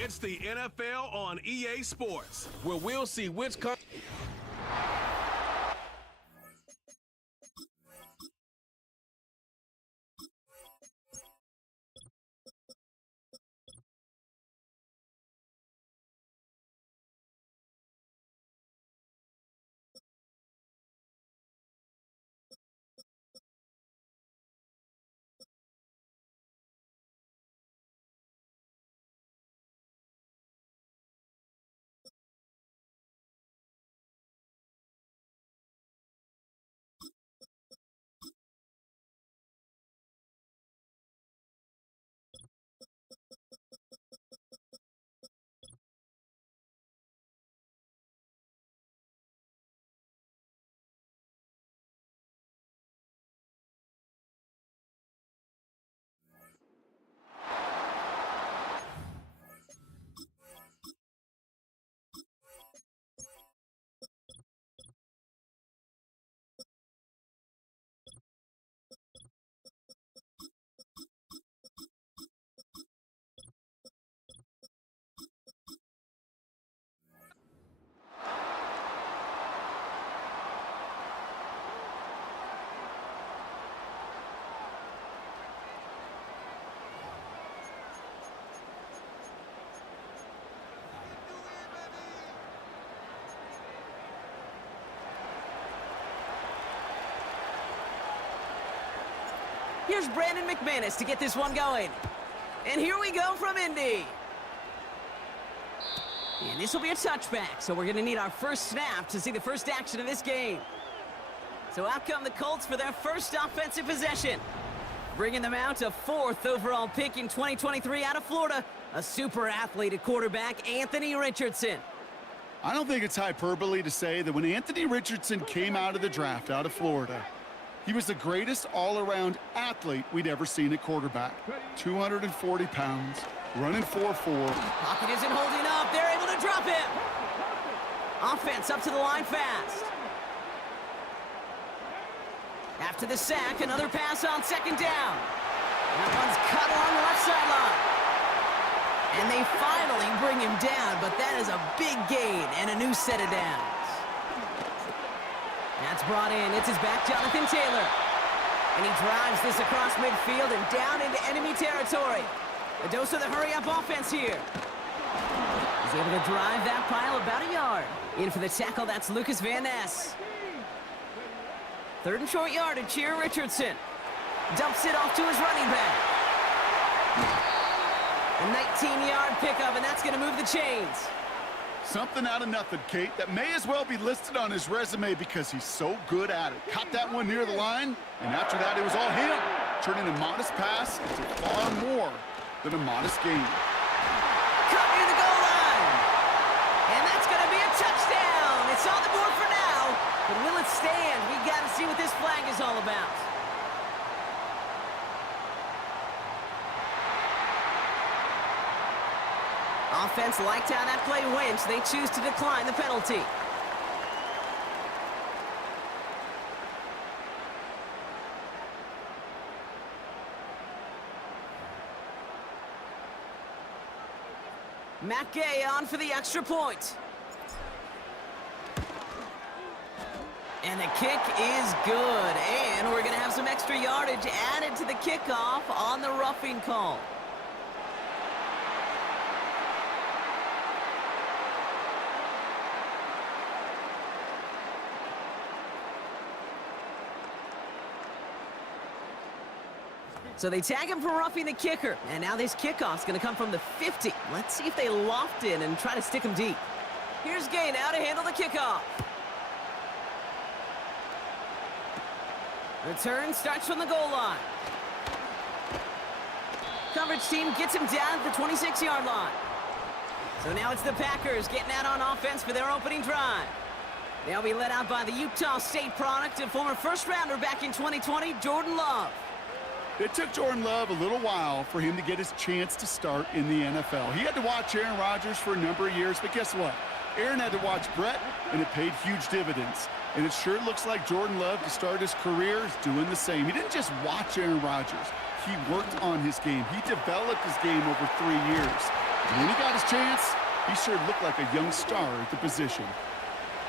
It's the NFL on EA Sports, where we'll see which Here's Brandon McManus to get this one going. And here we go from Indy. And this will be a touchback, so we're going to need our first snap to see the first action of this game. So out come the Colts for their first offensive possession. Bringing them out to 4th overall pick in 2023 out of Florida, a super athlete at quarterback, Anthony Richardson. I don't think it's hyperbole to say that when Anthony Richardson came out of the draft out of Florida, he was the greatest all-around athlete we'd ever seen at quarterback. 240 pounds, running 4.4. Pocket isn't holding up. They're able to drop him. Offense up to the line fast. After the sack, another pass on 2nd down. That one's cut along the left sideline. And they finally bring him down, but that is a big gain and a new set of downs. That's brought in. It's his back, Jonathan Taylor. And he drives this across midfield and down into enemy territory. A dose of the hurry-up offense here. He's able to drive that pile about a yard. In for the tackle, that's Lucas Van Ness. 3rd and short yardage here, Richardson. Dumps it off to his running back. A 19-yard pickup, and that's going to move the chains. Something out of nothing, Kate, that may as well be listed on his resume because he's so good at it. Caught that one near the line, and after that, it was all him, turning a modest pass into far more than a modest gain. Cut near the goal line. And that's going to be a touchdown. It's on the board for now, but will it stand? We got to see what this flag is all about. Offense liked how that play went, so they choose to decline the penalty. Matt Gay on for the extra point. And the kick is good. And we're going to have some extra yardage added to the kickoff on the roughing call. So they tag him for roughing the kicker. And now this kickoff's going to come from the 50. Let's see if they loft in and try to stick him deep. Here's Gay now to handle the kickoff. Return starts from the goal line. Coverage team gets him down at the 26-yard line. So now it's the Packers getting out on offense for their opening drive. They'll be led out by the Utah State product and former first-rounder back in 2020, Jordan Love. It took Jordan Love a little while for him to get his chance to start in the NFL. He had to watch Aaron Rodgers for a number of years, but guess what? Aaron had to watch Brett, and it paid huge dividends. And it sure looks like Jordan Love, to start his career, is doing the same. He didn't just watch Aaron Rodgers. He worked on his game. He developed his game over 3 years. And when he got his chance, he sure looked like a young star at the position.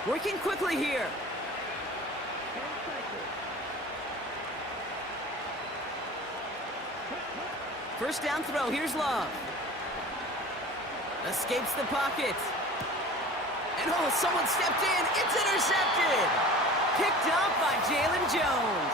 Working quickly here. First down throw. Here's Love. Escapes the pocket. And oh, someone stepped in. It's intercepted. Picked up by Jalen Jones.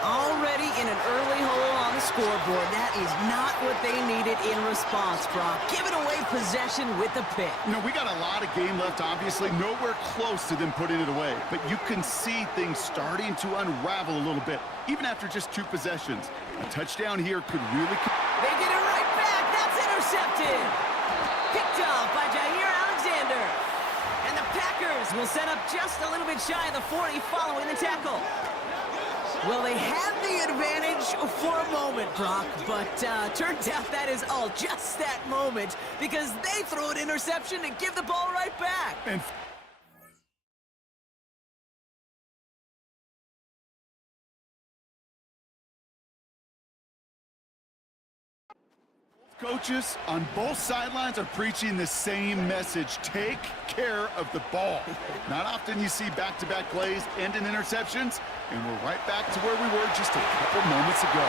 Already in an early hole on the scoreboard. That is not what they needed in response, Brock. Giving away possession with the pick. You know, we got a lot of game left, obviously. Nowhere close to them putting it away. But you can see things starting to unravel a little bit, even after just 2 possessions. A touchdown here could really... They get it right back. That's intercepted. Picked up by Jair Alexander. And the Packers will set up just a little bit shy of the 40 following the tackle. Well, they had the advantage for a moment, Brock, but turns out that is all just that moment because they throw an interception and give the ball right back. And coaches on both sidelines are preaching the same message. Take care of the ball. Not often you see back-to-back plays end in interceptions, and we're right back to where we were just a couple moments ago.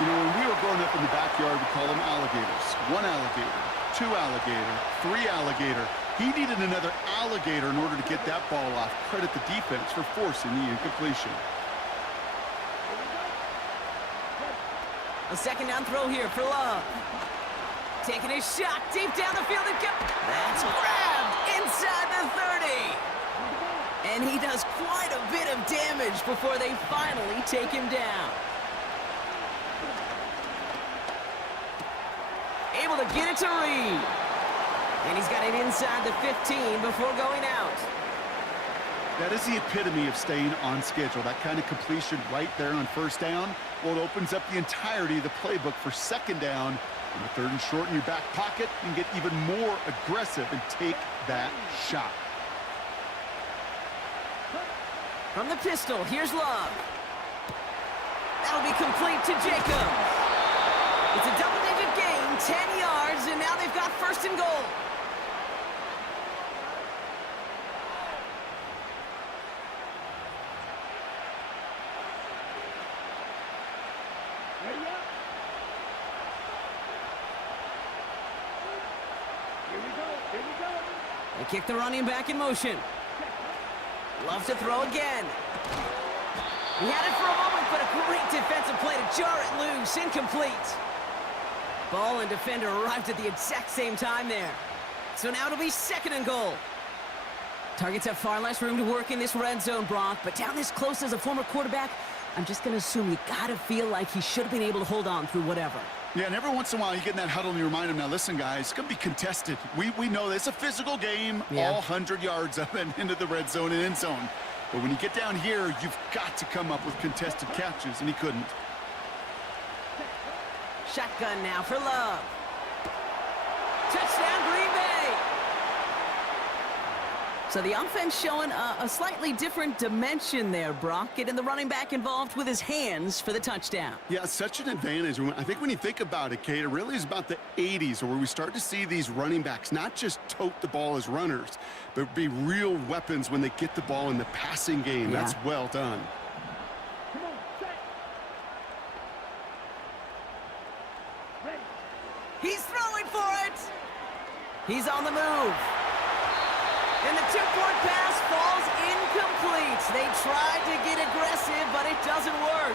You know, when we were growing up in the backyard, we call them alligators. 1 alligator, 2 alligator, 3 alligator. He needed another alligator in order to get that ball off. Credit the defense for forcing the incompletion. A second down throw here for Love. Taking his shot deep down the field and go. That's grabbed inside the 30. And he does quite a bit of damage before they finally take him down. Able to get it to Reed. And he's got it inside the 15 before going out. That is the epitome of staying on schedule. That kind of completion right there on first down. Well, it opens up the entirety of the playbook for second down. On the 3rd and short in your back pocket, you can get even more aggressive and take that shot. From the pistol, here's Love. That'll be complete to Jacobs. It's a double-digit gain, 10 yards, and now they've got 1st and goal. They kick the running back in motion. Love to throw again. He had it for a moment, but a great defensive play to jar it loose. Incomplete. Ball and defender arrived at the exact same time there. So now it'll be 2nd and goal. Targets have far less room to work in this red zone, Brock, but down this close as a former quarterback, I'm just going to assume you got to feel like he should have been able to hold on through whatever. Yeah, and every once in a while you get in that huddle and you remind him, now listen, guys, it's going to be contested. We know this. It's a physical game, all 100 yards up and into the red zone and end zone. But when you get down here, you've got to come up with contested catches, and he couldn't. Shotgun now for Love. Touchdown, Green Bay. So the offense showing a slightly different dimension there, Brock. Getting the running back involved with his hands for the touchdown. Yeah, such an advantage. I think when you think about it, Kate, it really is about the 80s where we start to see these running backs not just tote the ball as runners, but be real weapons when they get the ball in the passing game. Yeah. That's well done. He's throwing for it. He's on the move. And the 2-point pass falls incomplete. They tried to get aggressive, but it doesn't work.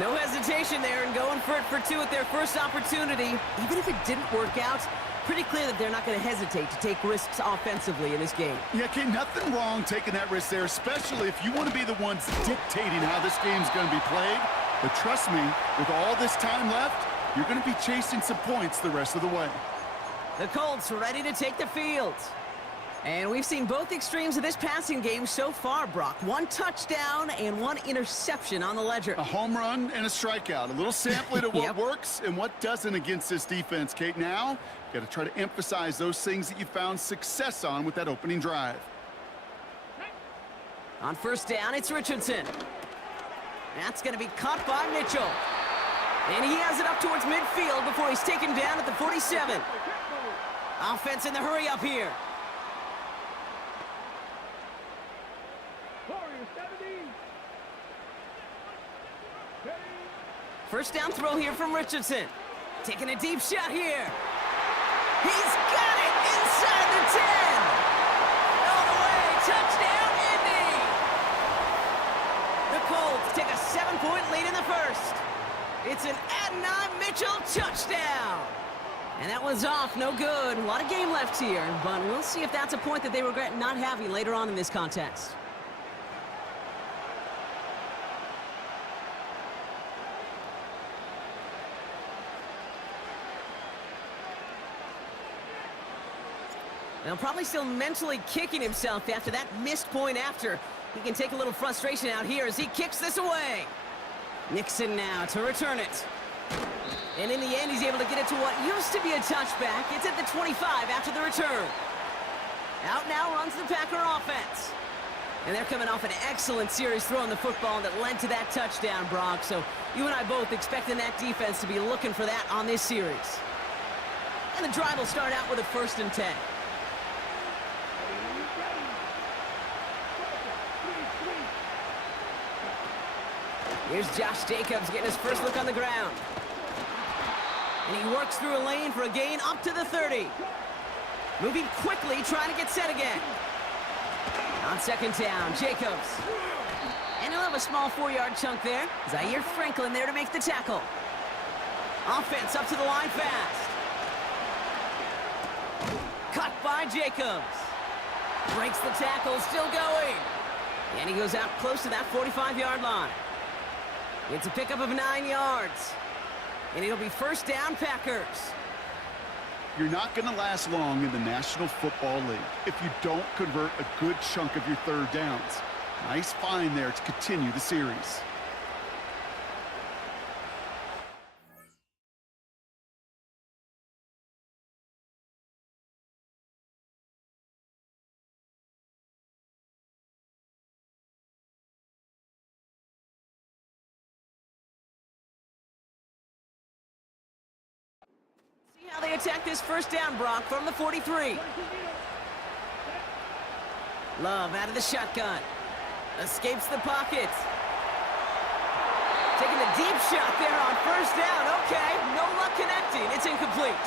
No hesitation there and going for it for 2 at their first opportunity. Even if it didn't work out, pretty clear that they're not going to hesitate to take risks offensively in this game. Yeah, Kate, nothing wrong taking that risk there, especially if you want to be the ones dictating how this game's going to be played. But trust me, with all this time left, you're going to be chasing some points the rest of the way. The Colts ready to take the field. And we've seen both extremes of this passing game so far, Brock. 1 touchdown and 1 interception on the ledger. A home run and a strikeout. A little sampling of what works and what doesn't against this defense, Kate. Now, you got to try to emphasize those things that you found success on with that opening drive. On first down, it's Richardson. That's going to be caught by Mitchell. And he has it up towards midfield before he's taken down at the 47. Offense in the hurry up here. First down throw here from Richardson. Taking a deep shot here. He's got it inside the 10. All the way. Touchdown, Indy. The Colts take a 7-point lead in the first. It's an Adonai Mitchell touchdown. And that one's off, no good. A lot of game left here, but we'll see if that's a point that they regret not having later on in this contest. Now, probably still mentally kicking himself after that missed point after. He can take a little frustration out here as he kicks this away. Nixon now to return it. And in the end, he's able to get it to what used to be a touchback. It's at the 25 after the return. Out now runs the Packer offense. And they're coming off an excellent series throwing the football that led to that touchdown, Brock. So you and I both expecting that defense to be looking for that on this series. And the drive will start out with a 1st and 10. Here's Josh Jacobs getting his first look on the ground. And he works through a lane for a gain up to the 30. Moving quickly, trying to get set again. On 2nd down, Jacobs. And he'll have a small 4-yard chunk there. Zaire Franklin there to make the tackle. Offense up to the line fast. Cut by Jacobs. Breaks the tackle, still going. And he goes out close to that 45-yard line. It's a pickup of 9 yards. And it'll be 1st down, Packers. You're not going to last long in the National Football League if you don't convert a good chunk of your 3rd downs. Nice find there to continue the series. How they attack this 1st down, Brock, from the 43. Love out of the shotgun. Escapes the pocket. Taking a deep shot there on 1st down. Okay, no luck connecting. It's incomplete.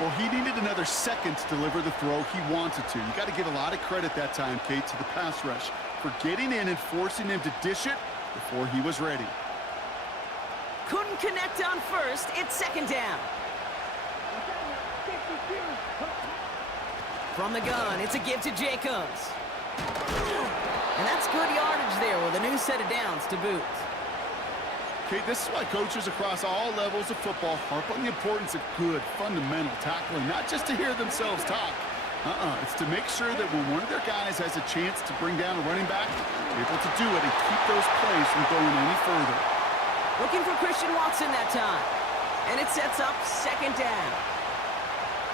Well, he needed another second to deliver the throw he wanted to. You got to give a lot of credit that time, Kate, to the pass rush for getting in and forcing him to dish it before he was ready. Couldn't connect on 1st. It's 2nd down. From the gun, it's a give to Jacobs. And that's good yardage there with a new set of downs to boot. Okay, this is why coaches across all levels of football harp on the importance of good, fundamental tackling, not just to hear themselves talk. It's to make sure that when one of their guys has a chance to bring down a running back, they're able to do it and keep those plays from going any further. Looking for Christian Watson that time. And it sets up 2nd down.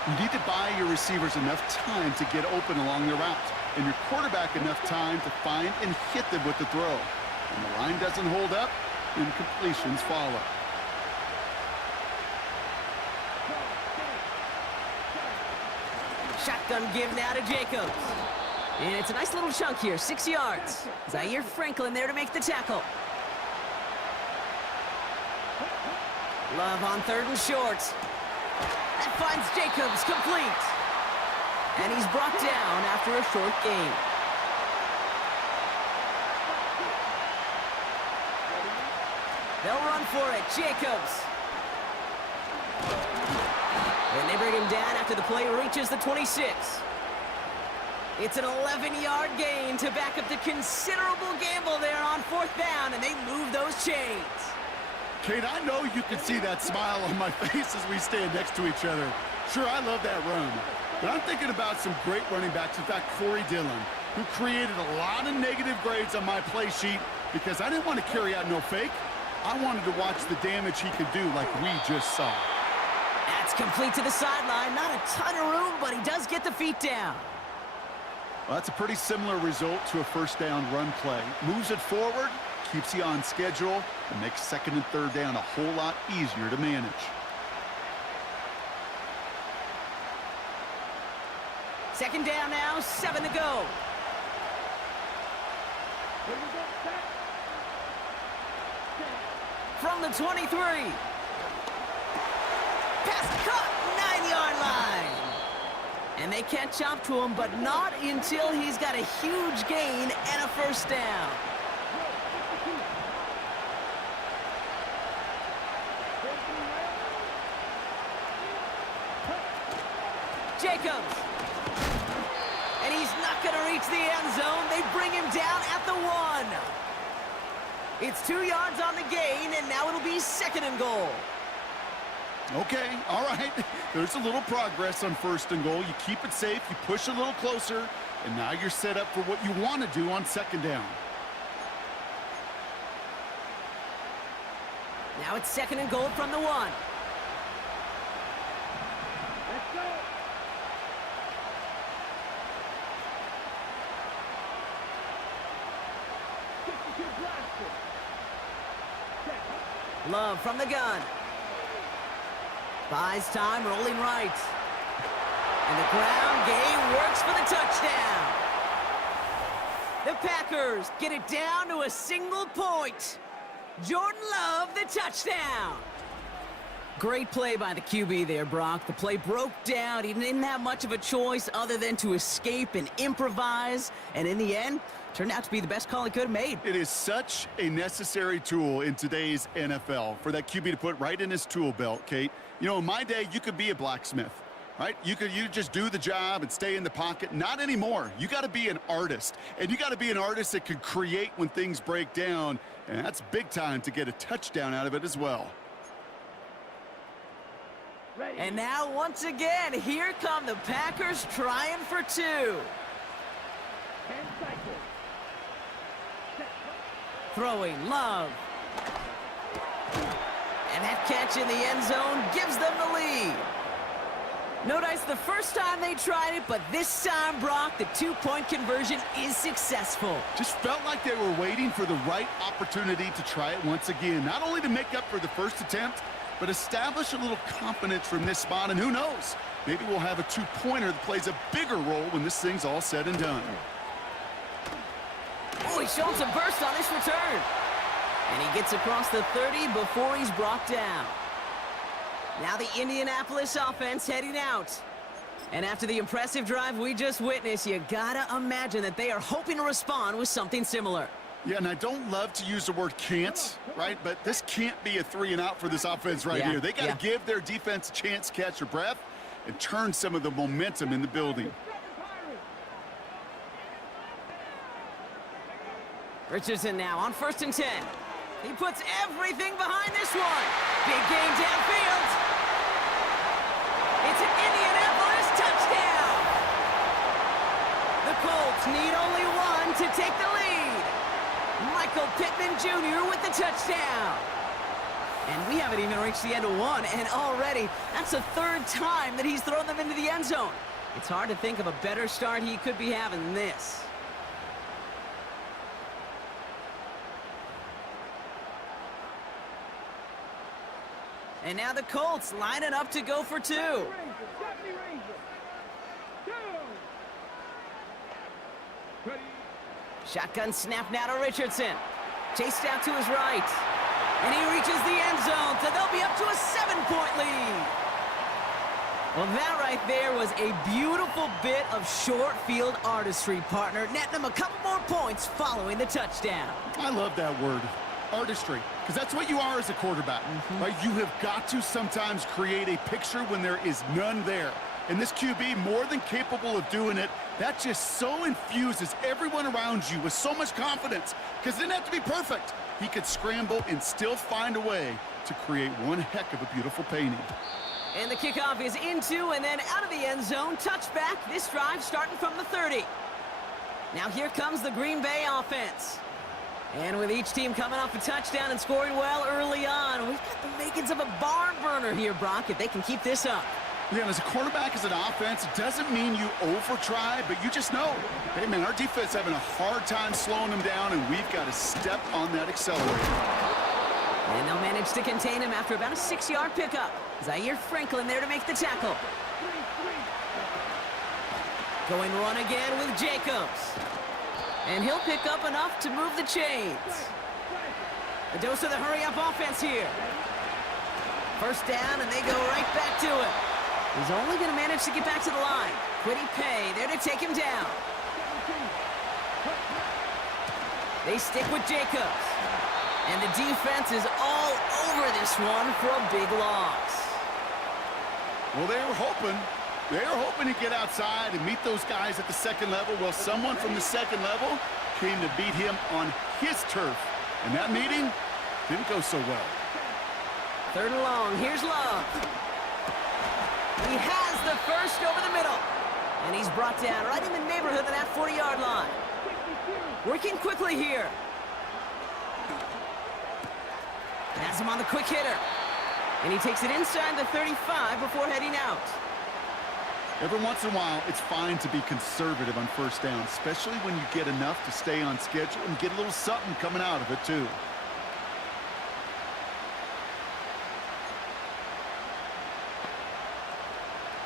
You need to buy your receivers enough time to get open along their route, and your quarterback enough time to find and hit them with the throw. When the line doesn't hold up, incompletions follow. Shotgun give now to Jacobs. And it's a nice little chunk here, 6 yards. Zaire Franklin there to make the tackle. Love on 3rd and short. That finds Jacobs complete. And he's brought down after a short gain. They'll run for it. Jacobs. And they bring him down after the play reaches the 26. It's an 11-yard gain to back up the considerable gamble there on 4th down, and they move those chains. Kate, I know you can see that smile on my face as we stand next to each other. Sure, I love that run. But I'm thinking about some great running backs. In fact, Corey Dillon, who created a lot of negative grades on my play sheet because I didn't want to carry out no fake. I wanted to watch the damage he could do like we just saw. That's complete to the sideline. Not a ton of room, but he does get the feet down. Well, that's a pretty similar result to a 1st down run play. Moves it forward, keeps you on schedule and makes second and third down a whole lot easier to manage. Second down now, 7 to go. From the 23. Pass caught, 9-yard line. And they catch up to him, but not until he's got a huge gain and a first down. Jacobs. And he's not going to reach the end zone. They bring him down at the 1. It's 2 yards on the gain, and now it'll be second and goal. Okay, all right. There's a little progress on first and goal. You keep it safe, you push a little closer, and now you're set up for what you want to do on second down. Now it's second and goal from the 1. Love from the gun. Buys time, rolling right. And the ground game works for the touchdown. The Packers get it down to a single point. Jordan Love, the touchdown. Great play by the QB there, Brock. The play broke down. He didn't have much of a choice other than to escape and improvise. And in the end, turned out to be the best call he could have made. It is such a necessary tool in today's NFL for that QB to put right in his tool belt, Kate. You know, in my day, you could be a blacksmith, right? You just do the job and stay in the pocket. Not anymore. You got to be an artist. And you got to be an artist that can create when things break down. And that's big time to get a touchdown out of it as well. And now, once again, here come the Packers trying for 2. Throwing, Love. And that catch in the end zone gives them the lead. Notice the first time they tried it, but this time, Brock, the 2-point conversion is successful. Just felt like they were waiting for the right opportunity to try it once again. Not only to make up for the first attempt, but establish a little confidence from this spot. And who knows, maybe we'll have a 2-pointer that plays a bigger role when this thing's all said and done. Oh, he's showing some burst on this return. And he gets across the 30 before he's brought down. Now the Indianapolis offense heading out. And after the impressive drive we just witnessed, you gotta imagine that they are hoping to respond with something similar. Yeah, and I don't love to use the word can't, right? But this can't be a 3-and-out for this offense right here. They got to give their defense a chance to catch their breath and turn some of the momentum in the building. Richardson now on 1st and 10. He puts everything behind this one. Big gain downfield. It's an Indianapolis touchdown. The Colts need only 1 to take the lead. Michael Pittman Jr. with the touchdown. And we haven't even reached the end of 1, and already that's the 3rd time that he's thrown them into the end zone. It's hard to think of a better start he could be having than this. And now the Colts lining up to go for 2. Shotgun snap now to Richardson. Chased out to his right. And he reaches the end zone, so they'll be up to a 7-point lead. Well, that right there was a beautiful bit of short field artistry, partner. Netting them a couple more points following the touchdown. I love that word, artistry, because that's what you are as a quarterback, right? You have got to sometimes create a picture when there is none there. And this QB, more than capable of doing it, that just so infuses everyone around you with so much confidence, because it didn't have to be perfect. He could scramble and still find a way to create one heck of a beautiful painting. And the kickoff is into and then out of the end zone. Touchback, this drive starting from the 30. Now here comes the Green Bay offense. And with each team coming off a touchdown and scoring well early on, we've got the makings of a barn burner here, Brock, if they can keep this up. Yeah, and as a quarterback, as an offense, it doesn't mean you over-try, but you just know, hey, man, our defense having a hard time slowing them down, and we've got to step on that accelerator. And they'll manage to contain him after about a 6-yard pickup. Zaire Franklin there to make the tackle. Going run again with Jacobs. And he'll pick up enough to move the chains. A dose of the hurry-up offense here. First down, and they go right back to it. He's only going to manage to get back to the line. Quiddy Pay there to take him down. They stick with Jacobs. And the defense is all over this one for a big loss. Well, they were hoping to get outside and meet those guys at the second level. Well, someone from the second level came to beat him on his turf. And that meeting didn't go so well. Third and long. Here's Love. He has the first over the middle. And he's brought down right in the neighborhood of that 40-yard line. Working quickly here. Has him on the quick hitter. And he takes it inside the 35 before heading out. Every once in a while, it's fine to be conservative on first down, especially when you get enough to stay on schedule and get a little something coming out of it, too.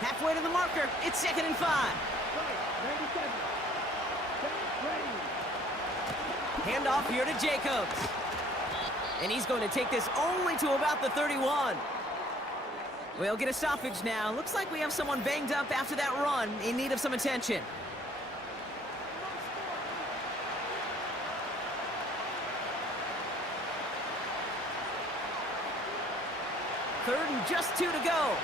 Halfway to the marker. It's 2nd and 5. Handoff here to Jacobs. And he's going to take this only to about the 31. We'll get a stoppage now. Looks like we have someone banged up after that run in need of some attention. Third and just 2 to go.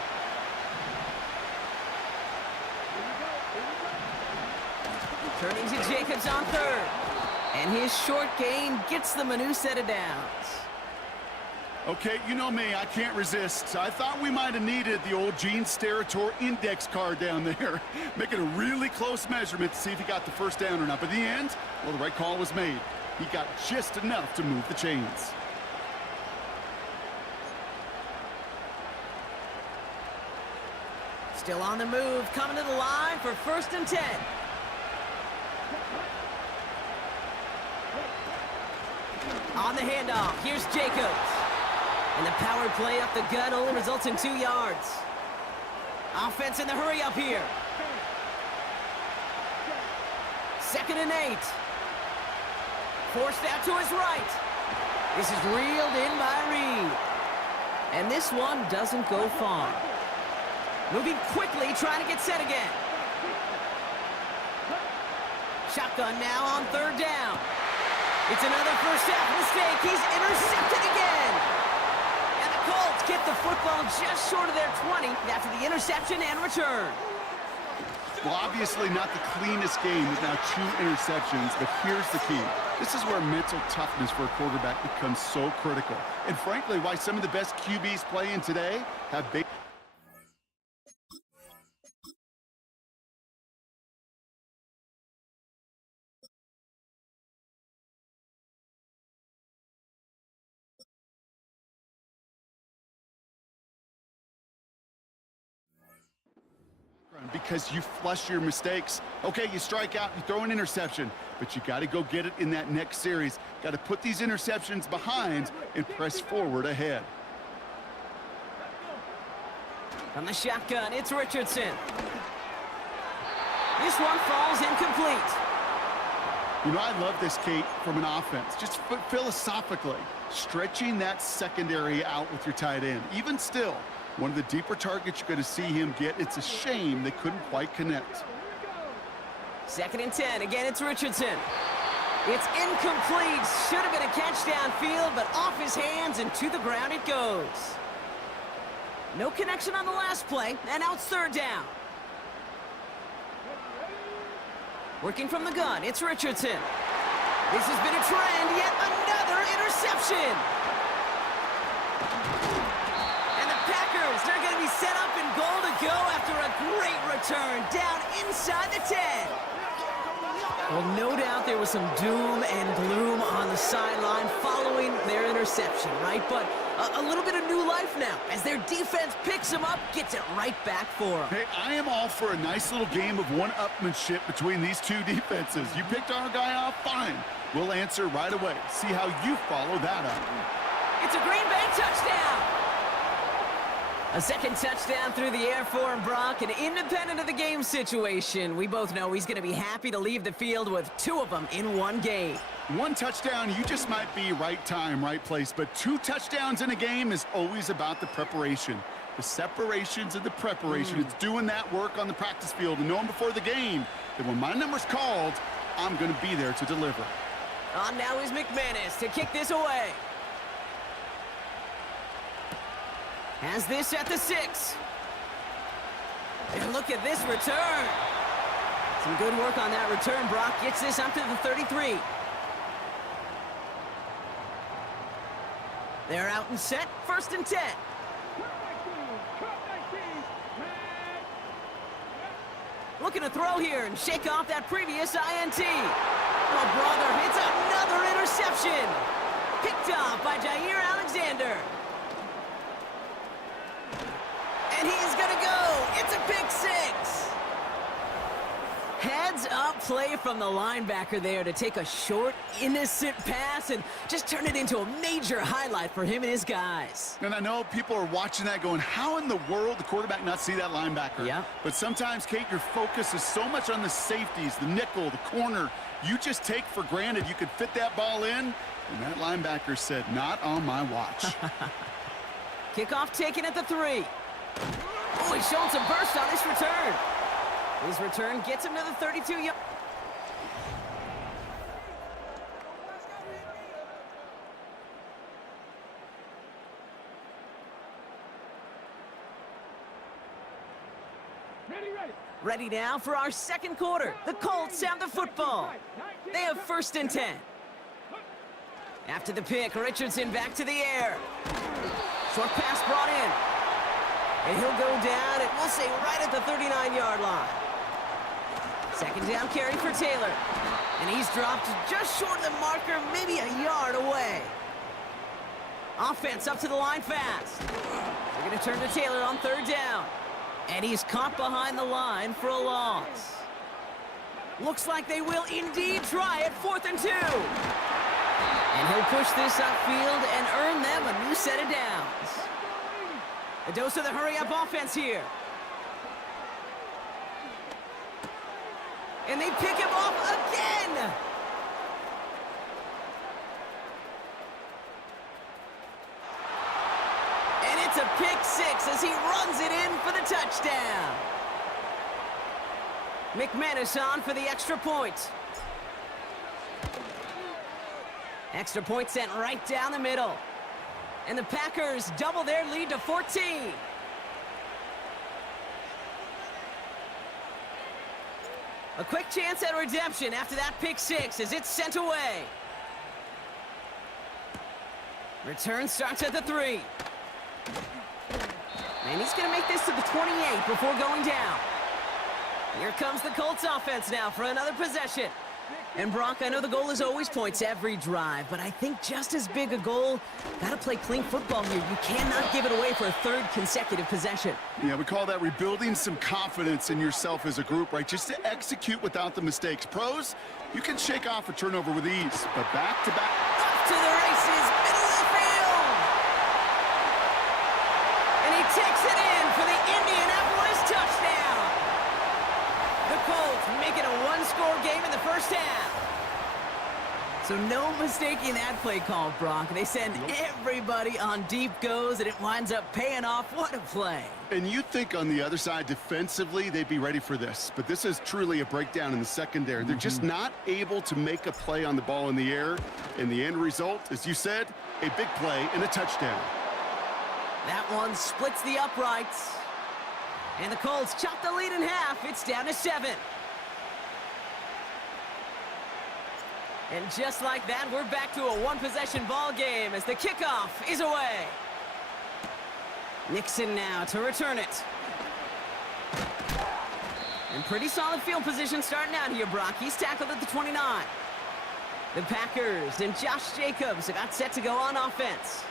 Turning to Jacobs on third. And his short gain gets them a new set of downs. Okay, you know me, I can't resist. I thought we might have needed the old Gene Steratore index card down there, making a really close measurement to see if he got the first down or not. But in the end, well, the right call was made. He got just enough to move the chains. Still on the move, coming to the line for 1st and 10. On the handoff, here's Jacobs. And the power play up the gut only results in 2 yards. Offense in the hurry up here. 2nd and 8. Forced out to his right. This is reeled in by Reed. And this one doesn't go far. Moving quickly, trying to get set again. Shotgun now on 3rd down. It's another first half mistake. He's intercepted again. And the Colts get the football just short of their 20 after the interception and return. Well, obviously not the cleanest game with now 2 interceptions, but here's the key. This is where mental toughness for a quarterback becomes so critical. And frankly, why some of the best QBs playing today have big... because you flush your mistakes. Okay, you strike out, you throw an interception, but you got to go get it in that next series. Got to put these interceptions behind and press forward ahead. From the shotgun, it's Richardson. This one falls incomplete. You know, I love this, Kate, from an offense. Just philosophically, stretching that secondary out with your tight end. Even still, one of the deeper targets you're going to see him get. It's a shame they couldn't quite connect. 2nd and 10. Again, it's Richardson. It's incomplete. Should have been a catch downfield, but off his hands and to the ground it goes. No connection on the last play, and now it's 3rd down. Working from the gun, it's Richardson. This has been a trend, yet another interception. They're going to be set up in goal to go after a great return down inside the 10. Well, no doubt there was some doom and gloom on the sideline following their interception, right? But a little bit of new life now as their defense picks them up, gets it right back for them. Hey, I am all for a nice little game of one-upmanship between these two defenses. You picked our guy off, fine. We'll answer right away. See how you follow that up. It's a Green Bay touchdown. A second touchdown through the air for Brock, and independent of the game situation, we both know he's going to be happy to leave the field with 2 of them in one game. One touchdown, you just might be right time, right place, but 2 touchdowns in a game is always about the preparation. The separations and the preparation. It's doing that work on the practice field and knowing before the game that when my number's called, I'm going to be there to deliver. On now is McManus to kick this away. Has this at the 6. And look at this return. Some good work on that return. Brock gets this up to the 33. They're out and set. 1st and 10. Looking to throw here and shake off that previous INT. Oh, brother, it's another interception. Picked off by Jair Alexander. And he's going to go. It's a pick 6. Heads up play from the linebacker there to take a short, innocent pass and just turn it into a major highlight for him and his guys. And I know people are watching that going, how in the world the quarterback not see that linebacker? Yeah. But sometimes, Kate, your focus is so much on the safeties, the nickel, the corner. You just take for granted you could fit that ball in, and that linebacker said, not on my watch. Kickoff taken at the 3. Oh, he's showing some burst on his return. His return gets him to the 32-yard. Ready now for our second quarter. The Colts have the football. They have 1st and 10. After the pick, Richardson back to the air. Short pass brought in. And he'll go down, and we'll say right at the 39-yard line. 2nd down carry for Taylor. And he's dropped just short of the marker, maybe a yard away. Offense up to the line fast. They're going to turn to Taylor on 3rd down. And he's caught behind the line for a loss. Looks like they will indeed try at 4th and 2. And he'll push this upfield and earn them a new set of downs. A dose of the hurry-up offense here. And they pick him off again. And it's a pick 6 as he runs it in for the touchdown. McManus on for the extra point. Extra point sent right down the middle. And the Packers double their lead to 14. A quick chance at redemption after that pick 6 as it's sent away. Return starts at the 3. And he's going to make this to the 28 before going down. Here comes the Colts offense now for another possession. And Brock, I know the goal is always points every drive, but I think just as big a goal, got to play clean football here. You cannot give it away for a 3rd consecutive possession. Yeah, we call that rebuilding some confidence in yourself as a group, right? Just to execute without the mistakes. Pros, you can shake off a turnover with ease, but back-to-back. Off to the races, middle of the field. And he takes it in for the Indianapolis touchdown. The Colts make it a 1-score game in the first half. So no mistaking that play call, Brock. They send everybody on deep goes, and it winds up paying off. What a play. And you think on the other side defensively they'd be ready for this, but this is truly a breakdown in the secondary. They're just not able to make a play on the ball in the air, and the end result, as you said, a big play and a touchdown. That one splits the uprights. And the Colts chop the lead in half. It's down to 7. And just like that, we're back to a 1-possession ball game as the kickoff is away. Nixon now to return it. And pretty solid field position starting out here, Brock. He's tackled at the 29. The Packers and Josh Jacobs are got set to go on offense.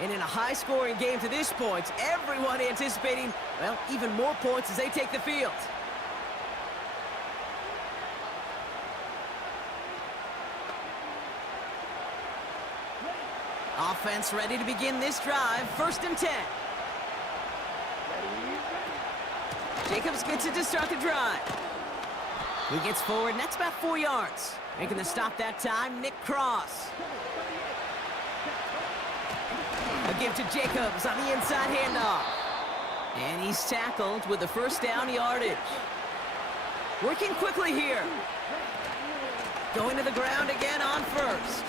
And in a high-scoring game to this point, everyone anticipating, well, even more points as they take the field. Offense ready to begin this drive. 1st and 10. Jacobs gets it to start the drive. He gets forward, and that's about 4 yards. Making the stop that time, Nick Cross. A give to Jacobs on the inside handoff. And he's tackled with the 1st down yardage. Working quickly here. Going to the ground again on 1st.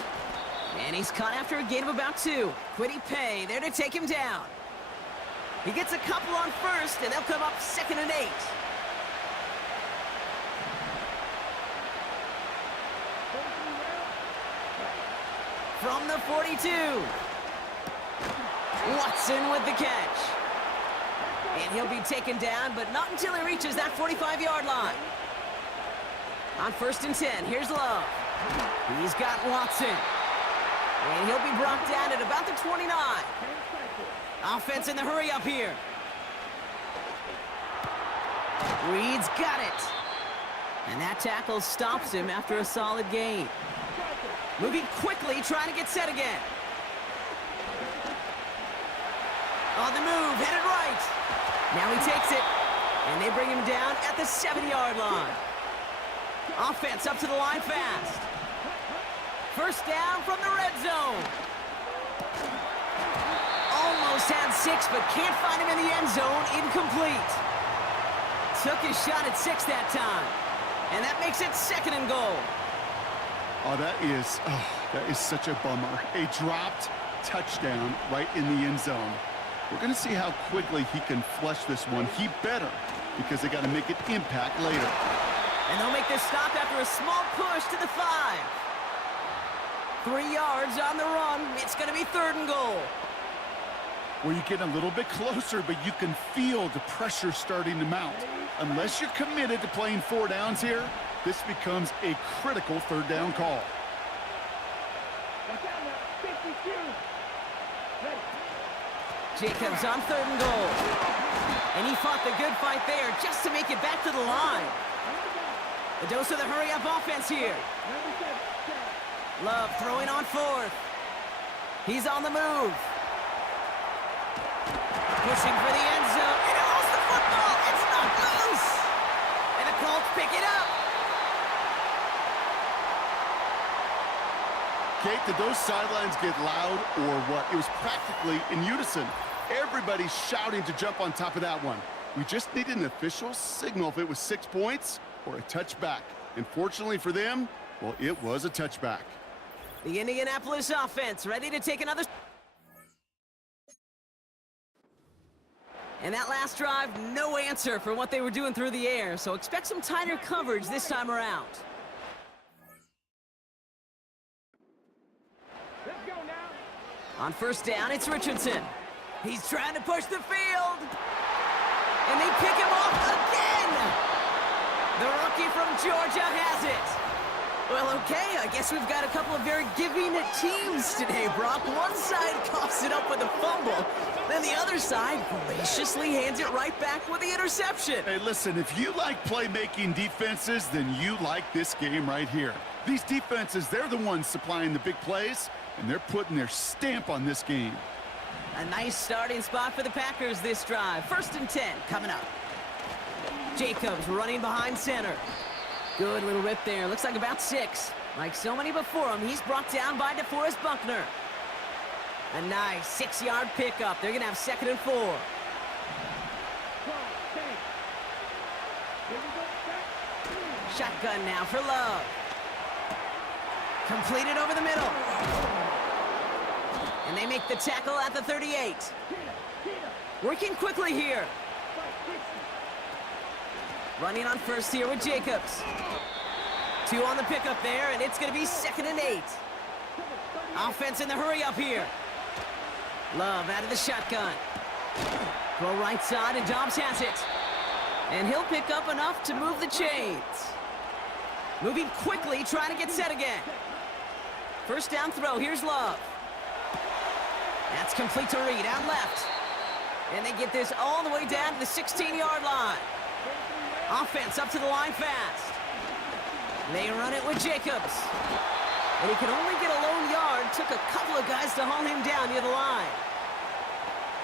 And he's caught after a gain of about 2. Quiddy Pay there to take him down. He gets a couple on 1st, and they'll come up 2nd and 8. From the 42. Watson with the catch. And he'll be taken down, but not until he reaches that 45-yard line. On 1st and 10, here's Love. He's got Watson. And he'll be brought down at about the 29. Offense in the hurry up here. Reed's got it. And that tackle stops him after a solid gain. Moving quickly, trying to get set again. On the move, headed right. Now he takes it. And they bring him down at the 7-yard line. Offense up to the line fast. 1st down from the red zone. Almost had 6, but can't find him in the end zone. Incomplete. Took his shot at 6 that time. And that makes it 2nd and goal. Oh, that is such a bummer. A dropped touchdown right in the end zone. We're going to see how quickly he can flush this one. He better, because they got to make an impact later. And they'll make this stop after a small push to the 5. 3 yards on the run. It's going to be 3rd and goal. Well, you get a little bit closer, but you can feel the pressure starting to mount. Unless you're committed to playing 4 downs here, this becomes a critical 3rd down call. Jacobs on 3rd and goal. And he fought the good fight there just to make it back to the line. A dose of the hurry-up offense here. Love throwing on 4th. He's on the move. Pushing for the end zone. And he lost the football. It's not loose. And the Colts pick it up. Kate, did those sidelines get loud or what? It was practically in unison. Everybody's shouting to jump on top of that one. We just needed an official signal if it was 6 points or a touchback. And fortunately for them, well, it was a touchback. The Indianapolis offense ready to take another. And that last drive, no answer for what they were doing through the air. So expect some tighter coverage this time around. Let's go now. On 1st down, it's Richardson. He's trying to push the field. And they pick him off again. The rookie from Georgia has it. Well, okay, I guess we've got a couple of very giving teams today, Brock. One side coughs it up with a fumble, then the other side graciously hands it right back with the interception. Hey, listen, if you like playmaking defenses, then you like this game right here. These defenses, they're the ones supplying the big plays, and they're putting their stamp on this game. A nice starting spot for the Packers this drive. 1st and 10 coming up. Jacobs running behind center. Good little rip there. Looks like about 6. Like so many before him, he's brought down by DeForest Buckner. A nice 6-yard pickup. They're going to have 2nd and 4. Shotgun now for Love. Completed over the middle. And they make the tackle at the 38. Working quickly here. Running on 1st here with Jacobs. 2 on the pickup there, and it's going to be 2nd and 8. Offense in the hurry up here. Love out of the shotgun. Throw right side, and Dobbs has it. And he'll pick up enough to move the chains. Moving quickly, trying to get set again. First down throw, here's Love. That's complete to Reed, out left. And they get this all the way down to the 16-yard line. Offense up to the line fast. They run it with Jacobs. And he could only get a lone yard. Took a couple of guys to haul him down near the line.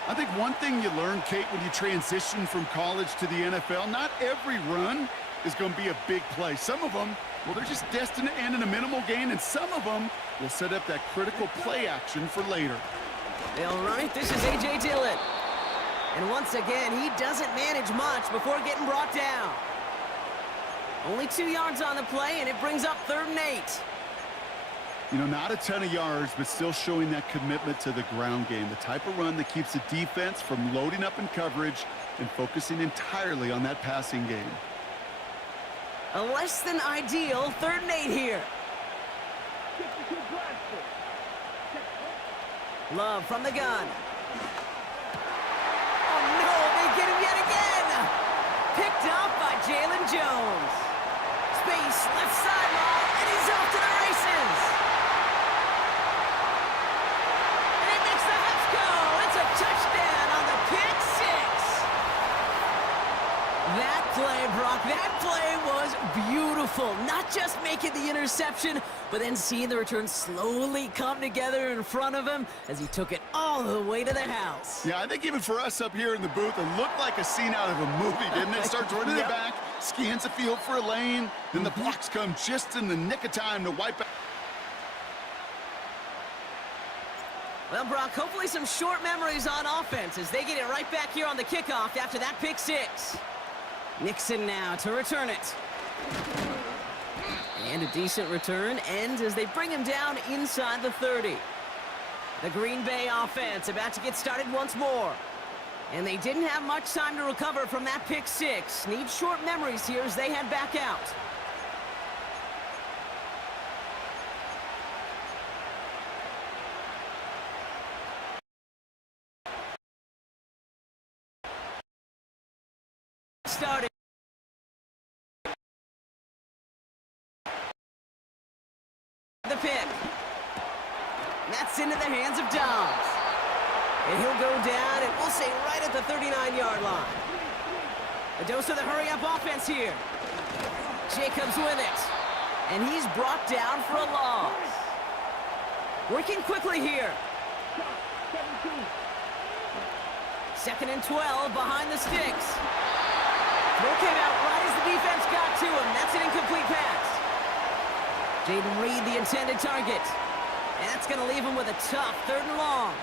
I think one thing you learn, Kate, when you transition from college to the NFL, not every run is going to be a big play. Some of them, well, they're just destined to end in a minimal gain, and some of them will set up that critical play action for later. All right, this is A.J. Dillon. And once again, he doesn't manage much before getting brought down. Only 2 yards on the play, and it brings up 3rd and 8. You know, not a ton of yards, but still showing that commitment to the ground game. The type of run that keeps the defense from loading up in coverage and focusing entirely on that passing game. A less than ideal 3rd and 8 here. Love from the gun. Oh, no, they get him yet again. Picked up by Jalen Jones. Space, left sideline, and he's off to the races. And it makes the Huffs go. It's a touchdown on the pick six. That play, Brock, that play was beautiful. Not just making the interception, but then seeing the return slowly come together in front of him as he took it all the way to the house. Yeah, I think even for us up here in the booth, it looked like a scene out of a movie, didn't it? Starts running the back, scans the field for a lane, then the blocks come just in the nick of time to wipe out. Well, Brock, hopefully some short memories on offense as they get it right back here on the kickoff after that pick six. Nixon now to return it. And a decent return ends as they bring him down inside the 30. The Green Bay offense about to get started once more. And they didn't have much time to recover from that pick six. Need short memories here as they head back out. Started. The pick. That's into the hands of Dobbs. And he'll go down, and we'll say right at the 39-yard line. A dose of the hurry-up offense here. Jacobs with it. And he's brought down for a loss. Working quickly here. 2nd and 12 behind the sticks. Throw came out right as the defense got to him. That's an incomplete pass. Jaden Reed, the intended target. And that's going to leave him with a tough 3rd and long.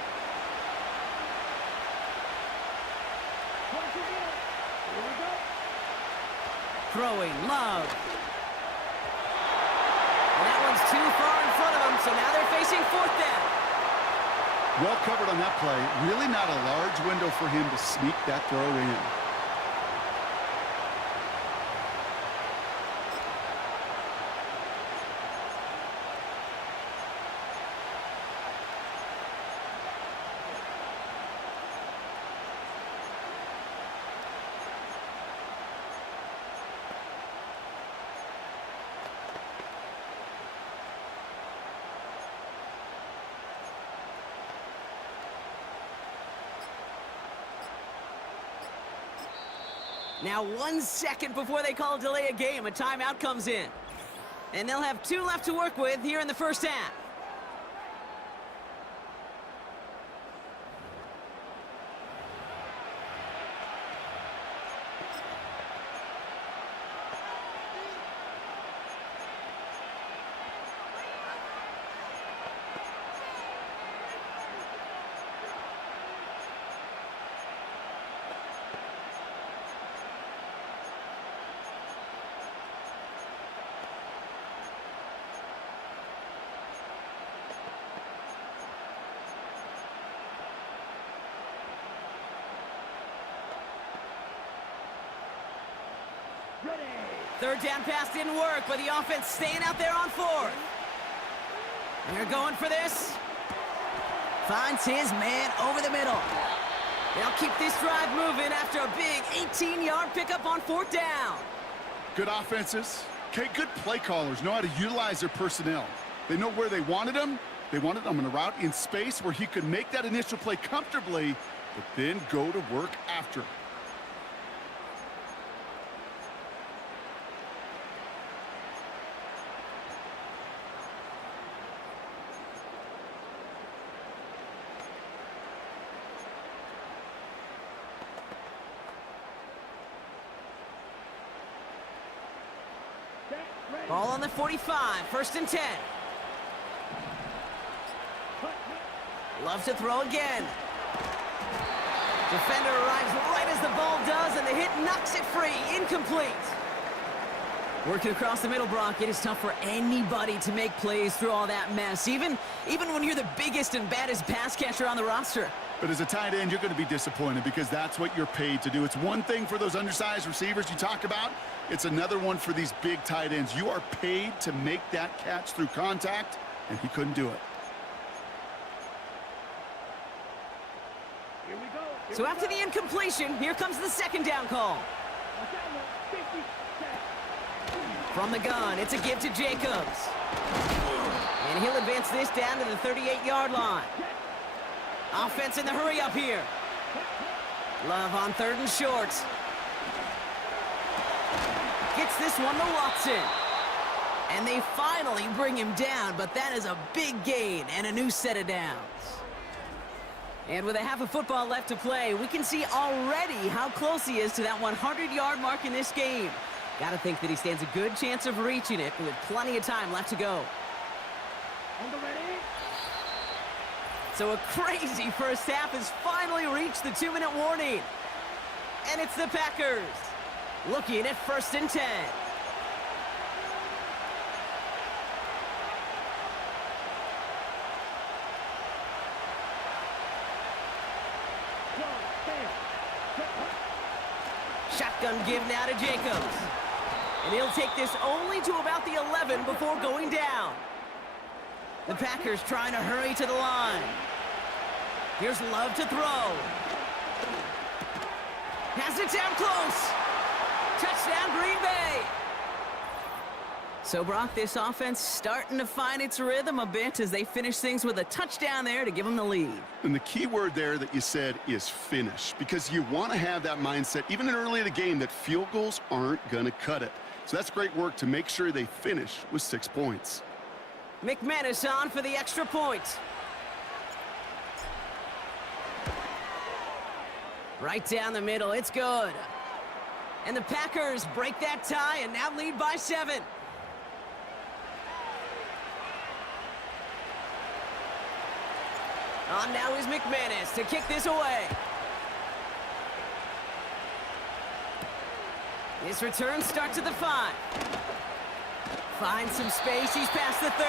Throwing, Love. And that one's too far in front of them, so now they're facing 4th down. Well covered on that play. Really not a large window for him to sneak that throw in. Now 1 second before they call delay a game, a timeout comes in. And they'll have 2 left to work with here in the first half. Third down pass didn't work, but the offense staying out there on 4th. They're going for this. Finds his man over the middle. They'll keep this drive moving after a big 18-yard pickup on 4th down. Good offenses. Okay, good play callers know how to utilize their personnel. They know where they wanted them. They wanted them on a route in space where he could make that initial play comfortably, but then go to work after. Ball on the 45, 1st and 10. Love to throw again. Defender arrives right as the ball does, and the hit knocks it free. Incomplete. Working across the middle, Brock, it is tough for anybody to make plays through all that mess, even when you're the biggest and baddest pass catcher on the roster. But as a tight end, you're going to be disappointed because that's what you're paid to do. It's one thing for those undersized receivers you talk about. It's another one for these big tight ends. You are paid to make that catch through contact, and he couldn't do it. Here we go. So after the incompletion, here comes the 2nd down call. From the gun, it's a give to Jacobs. And he'll advance this down to the 38-yard line. Offense in the hurry up here. Love on 3rd and short. Gets this one to Watson. And they finally bring him down, but that is a big gain and a new set of downs. And with a half a football left to play, we can see already how close he is to that 100-yard mark in this game. Got to think that he stands a good chance of reaching it with plenty of time left to go. On the ready. So a crazy first half has finally reached the 2-minute warning. And it's the Packers looking at 1st and 10. Shotgun give now to Jacobs. And he'll take this only to about the 11 before going down. The Packers trying to hurry to the line. Here's Love to throw. Has it down close. Touchdown, Green Bay. So, Brock, this offense starting to find its rhythm a bit as they finish things with a touchdown there to give them the lead. And the key word there that you said is finish, because you want to have that mindset, even early in the game, that field goals aren't going to cut it. So that's great work to make sure they finish with 6 points. McManus on for the extra point. Right down the middle, it's good. And the Packers break that tie and now lead by 7. On now is McManus to kick this away. His return starts at the 5. Finds some space, he's past the 30.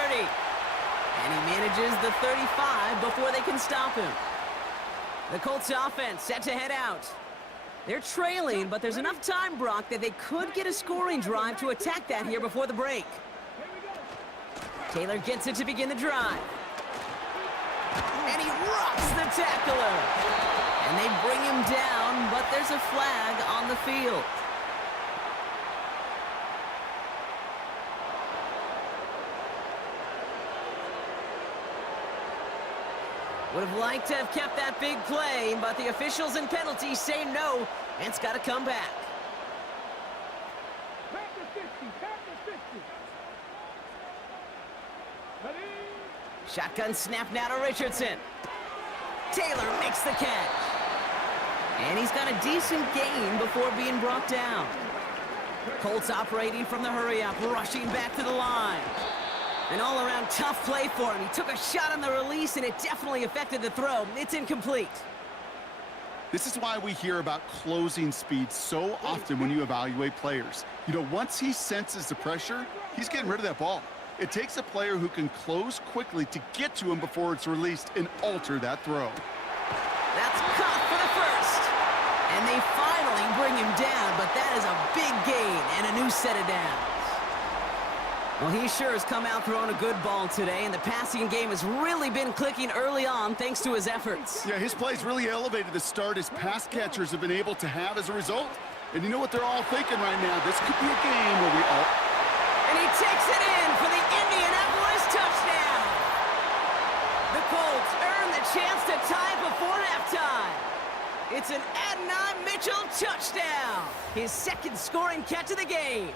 And he manages the 35 before they can stop him. The Colts offense set to head out. They're trailing, but there's enough time, Brock, that they could get a scoring drive to attack that here before the break. Taylor gets it to begin the drive. And he rocks the tackler. And they bring him down, but there's a flag on the field. Would have liked to have kept that big play, but the officials and penalties say no, and it's got to come back. Shotgun snap now to Richardson. Taylor makes the catch. And he's got a decent gain before being brought down. Colts operating from the hurry-up, rushing back to the line. An all-around tough play for him. He took a shot on the release, and it definitely affected the throw. It's incomplete. This is why we hear about closing speed so often when you evaluate players. You know, once he senses the pressure, he's getting rid of that ball. It takes a player who can close quickly to get to him before it's released and alter that throw. That's caught for the first. And they finally bring him down, but that is a big gain and a new set of downs. Well, he sure has come out throwing a good ball today, and the passing game has really been clicking early on thanks to his efforts. Yeah, his plays really elevated the start his pass catchers have been able to have as a result. And you know what they're all thinking right now? This could be a game where we all... And he takes it in for the Indianapolis touchdown. The Colts earn the chance to tie before halftime. It's an Adonai Mitchell touchdown, his second scoring catch of the game.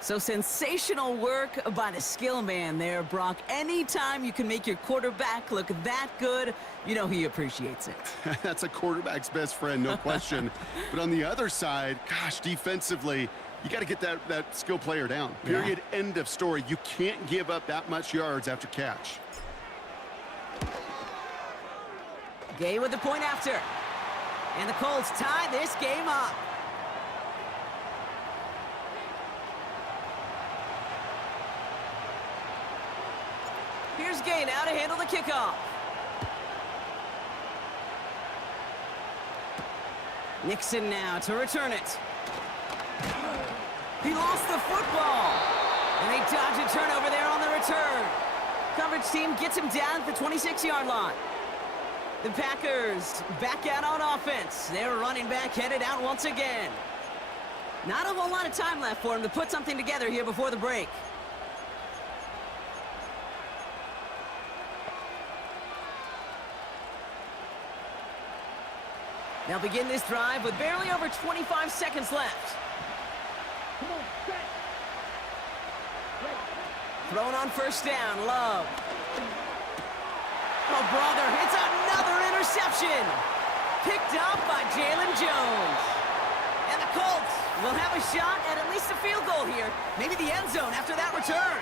So sensational work by the skill man there, Brock. Anytime you can make your quarterback look that good, you know he appreciates it. That's a quarterback's best friend, no question. But on the other side, gosh, defensively, you got to get that skill player down. Period, end of story. You can't give up that much yards after catch. Gay with the point after. And the Colts tie this game up. Here's Gay now to handle the kickoff. Nixon now to return it. He lost the football. And they dodge a turnover there on the return. Coverage team gets him down at the 26-yard line. The Packers back out on offense. Their running back headed out once again. Not a whole lot of time left for him to put something together here before the break. They'll begin this drive with barely over 25 seconds left. Come on, set. Thrown on first down, Love. Oh, brother, it's another interception. Picked up by Jalen Jones. And the Colts will have a shot at least a field goal here. Maybe the end zone after that return.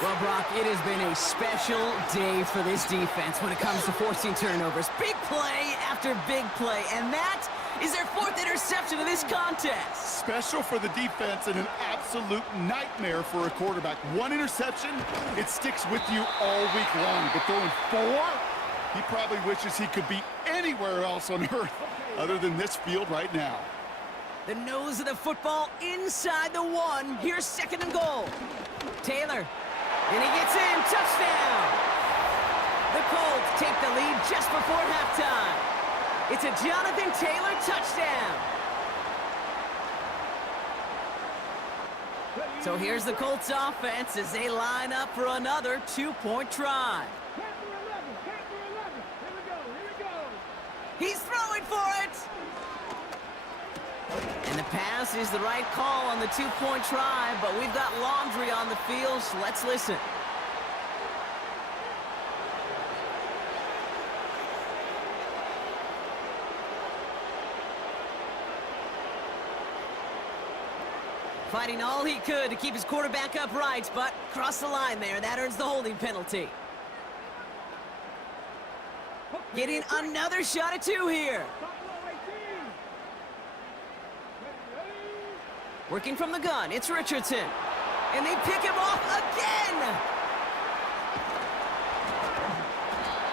Well, Brock, it has been a special day for this defense when it comes to forcing turnovers. Big play after big play, and that is their fourth interception of this contest. Special for the defense and an absolute nightmare for a quarterback. One interception, it sticks with you all week long. But throwing four, he probably wishes he could be anywhere else on earth other than this field right now. The nose of the football inside the one. Here's second and goal. Taylor. And he gets in, touchdown! The Colts take the lead just before halftime. It's a Jonathan Taylor touchdown. So here's the Colts offense as they line up for another two-point try. Count for 11. Here we go. He's throwing for it! And the pass is the right call on the two-point try, but we've got laundry on the field, so let's listen. Fighting all he could to keep his quarterback upright, but crossed the line there. That earns the holding penalty. Getting another shot at two here. Working from the gun, it's Richardson. And they pick him off again!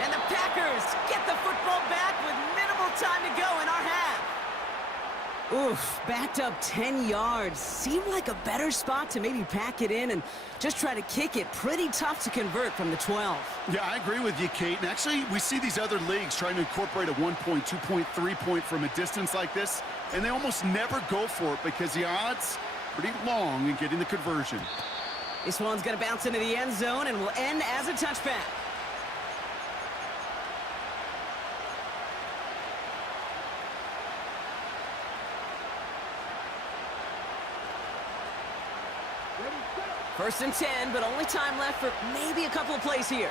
And the Packers get the football back with minimal time to go in our half. Oof, backed up 10 yards. Seemed like a better spot to maybe pack it in and just try to kick it. Pretty tough to convert from the 12. Yeah, I agree with you, Kate. And actually, we see these other leagues trying to incorporate a 1-point, 2-point, 3-point from a distance like this, and they almost never go for it because the odds pretty long in getting the conversion. This one's going to bounce into the end zone and will end as a touchback. First and 10, but only time left for maybe a couple of plays here.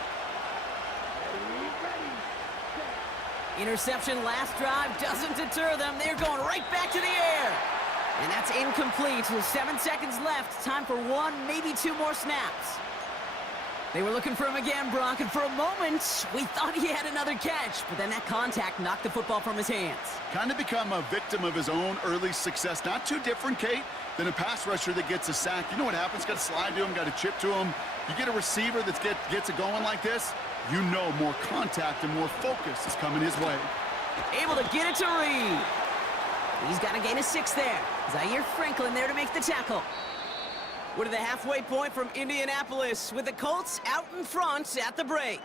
Interception last drive doesn't deter them. They're going right back to the air. And that's incomplete with 7 seconds left. Time for one, maybe two more snaps. They were looking for him again, Brock, and for a moment, we thought he had another catch, but then that contact knocked the football from his hands. Kind of become a victim of his own early success. Not too different, Kate, than a pass rusher that gets a sack. You know what happens? Got to slide to him, got to chip to him. You get a receiver that gets it going like this, you know more contact and more focus is coming his way. Able to get it to Reed. He's got to gain a 6 there. Zaire Franklin there to make the tackle. We're to the halfway point from Indianapolis with the Colts out in front at the break.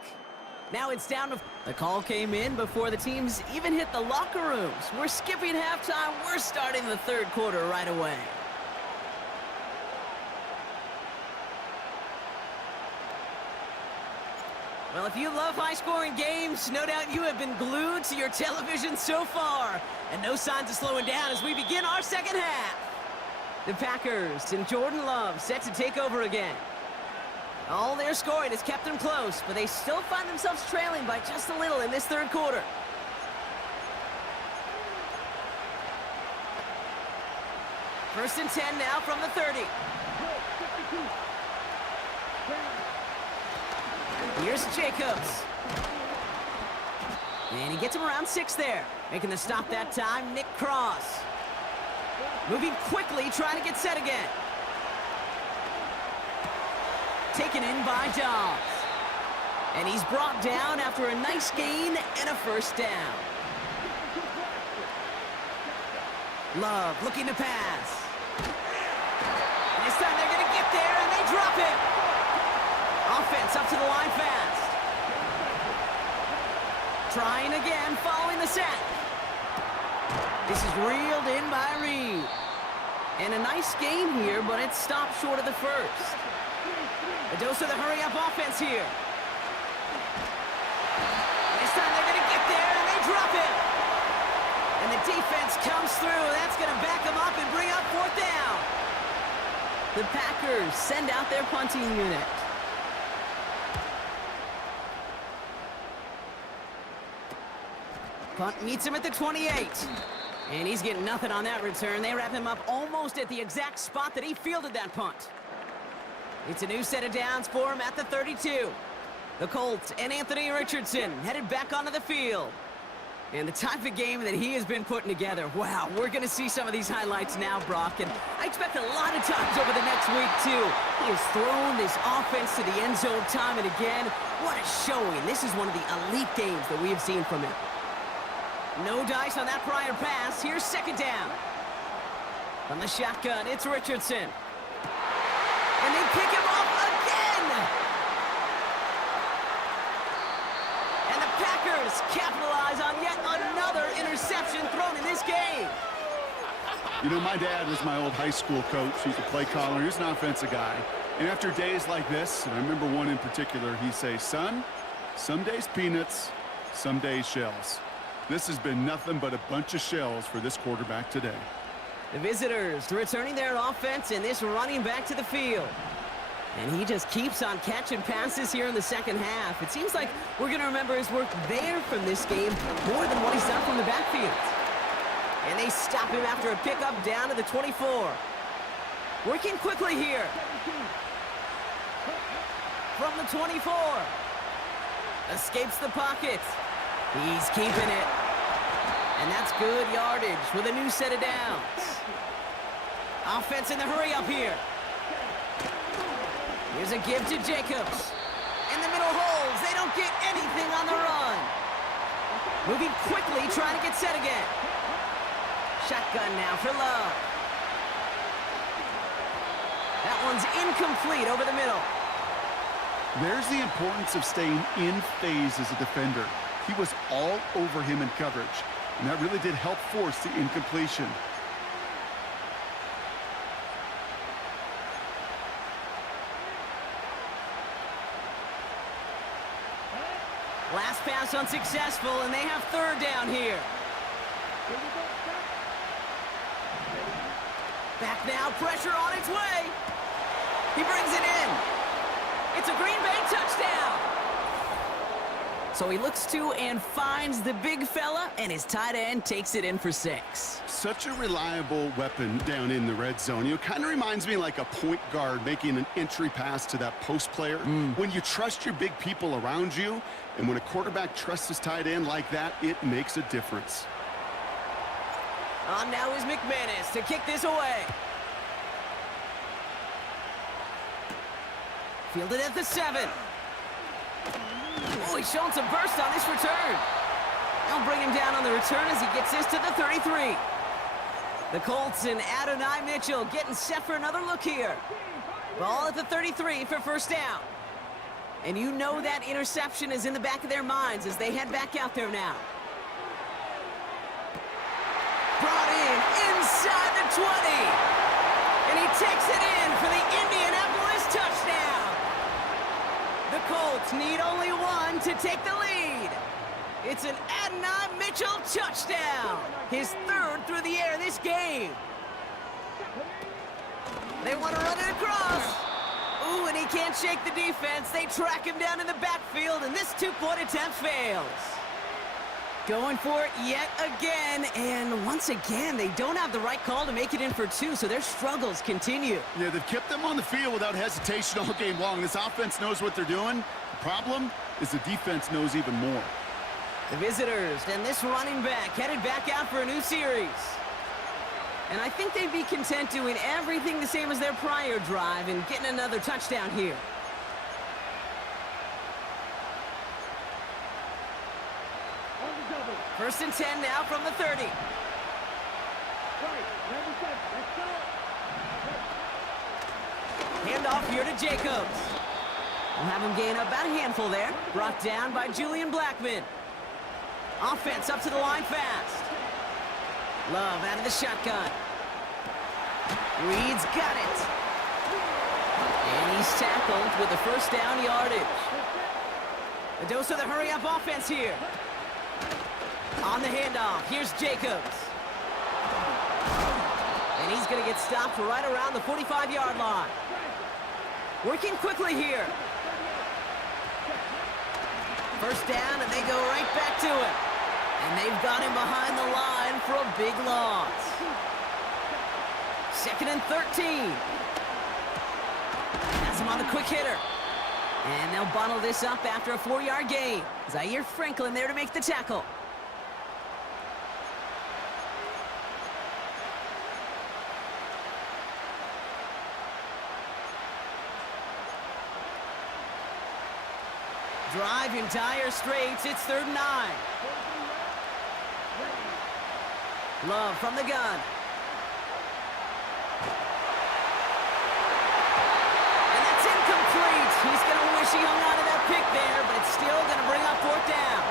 Now it's down to... The call came in before the teams even hit the locker rooms. We're skipping halftime. We're starting the third quarter right away. Well, if you love high-scoring games, no doubt you have been glued to your television so far. And no signs of slowing down as we begin our second half. The Packers and Jordan Love set to take over again. All their scoring has kept them close, but they still find themselves trailing by just a little in this third quarter. First and 10 now from the 30. Here's Jacobs. And he gets him around 6 there. Making the stop that time, Nick Cross. Moving quickly, trying to get set again. Taken in by Dobbs. And he's brought down after a nice gain and a first down. Love looking to pass. And this time they're going to get there, and they drop it. Offense up to the line fast. Trying again, following the sack. This is reeled in by Reed. And a nice gain here, but it stopped short of the first. A dose of the hurry-up offense here. This time they're going to get there, and they drop it. And the defense comes through. That's going to back them up and bring up fourth down. The Packers send out their punting unit. Punt meets him at the 28. And he's getting nothing on that return. They wrap him up almost at the exact spot that he fielded that punt. It's a new set of downs for him at the 32. The Colts and Anthony Richardson headed back onto the field. And the type of game that he has been putting together, wow, we're going to see some of these highlights now, Brock. And I expect a lot of times over the next week, too. He has thrown this offense to the end zone time and again. What a showing. This is one of the elite games that we have seen from him. No dice on that prior pass. Here's second down. From the shotgun, it's Richardson. And they pick him off again! And the Packers capitalize on yet another interception thrown in this game. You know, my dad was my old high school coach. He's a play caller. He's an offensive guy. And after days like this, and I remember one in particular, he'd say, son, some days peanuts, some days shells. This has been nothing but a bunch of shells for this quarterback today. The visitors returning their offense and this running back to the field. And he just keeps on catching passes here in the second half. It seems like we're going to remember his work there from this game more than what he's done from the backfield. And they stop him after a pickup down to the 24. Working quickly here. From the 24. Escapes the pocket. He's keeping it. And that's good yardage with a new set of downs. Offense in the hurry up here. Here's a give to Jacobs. In the middle holes. They don't get anything on the run. Moving quickly, trying to get set again. Shotgun now for Love. That one's incomplete over the middle. There's the importance of staying in phase as a defender. He was all over him in coverage, and that really did help force the incompletion. Last pass unsuccessful, and they have third down here. Back now, pressure on its way. He brings it in. It's a Green Bay touchdown. So he looks to and finds the big fella, and his tight end takes it in for 6. Such a reliable weapon down in the red zone. You know, kind of reminds me like a point guard making an entry pass to that post player. When you trust your big people around you, and when a quarterback trusts his tight end like that, it makes a difference. On now is McManus to kick this away. Fielded at the 7. Oh, he's showing some burst on this return. They'll bring him down on the return as he gets this to the 33. The Colts and Adonai Mitchell getting set for another look here. Ball at the 33 for first down. And you know that interception is in the back of their minds as they head back out there now. Brought in inside the 20. And he takes it in for the Indianapolis touchdown. The Colts need only one to take the lead. It's an Adonai Mitchell touchdown. His third through the air this game. They want to run it across. Ooh, and he can't shake the defense. They track him down in the backfield, and this two-point attempt fails. Going for it yet again, and once again, they don't have the right call to make it in for two, so their struggles continue. Yeah, they've kept them on the field without hesitation all game long. This offense knows what they're doing. The problem is the defense knows even more. The visitors and this running back headed back out for a new series. And I think they'd be content doing everything the same as their prior drive and getting another touchdown here. First and 10 now from the 30. Handoff here to Jacobs. We'll have him gain about a handful there. Brought down by Julian Blackman. Offense up to the line fast. Love out of the shotgun. Reed's got it. And he's tackled with the first down yardage. A dose of the hurry-up offense here. On the handoff, here's Jacobs. And he's going to get stopped right around the 45-yard line. Working quickly here. First down, and they go right back to it. And they've got him behind the line for a big loss. Second and 13. That's him on the quick hitter. And they'll bottle this up after a 4-yard gain. Zaire Franklin there to make the tackle. Drive in dire straits. It's 3rd and 9. Love from the gun. And that's incomplete. He's going to wish he hung on to that pick there, but it's still going to bring up 4th down.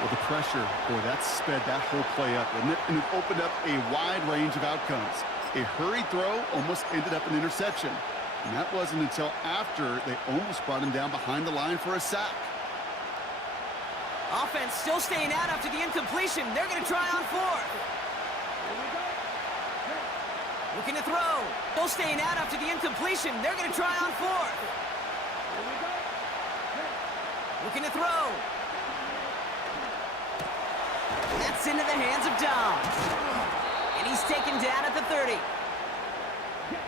Well, the pressure, boy, that sped that whole play up, didn't it? And it opened up a wide range of outcomes. A hurried throw almost ended up an interception. And that wasn't until after they almost brought him down behind the line for a sack. Offense still staying out after the incompletion. They're going to try on 4th. Looking to throw. Still staying out after the incompletion. They're going to try on 4th. Looking to throw. That's into the hands of Dobbs. And he's taken down at the 30.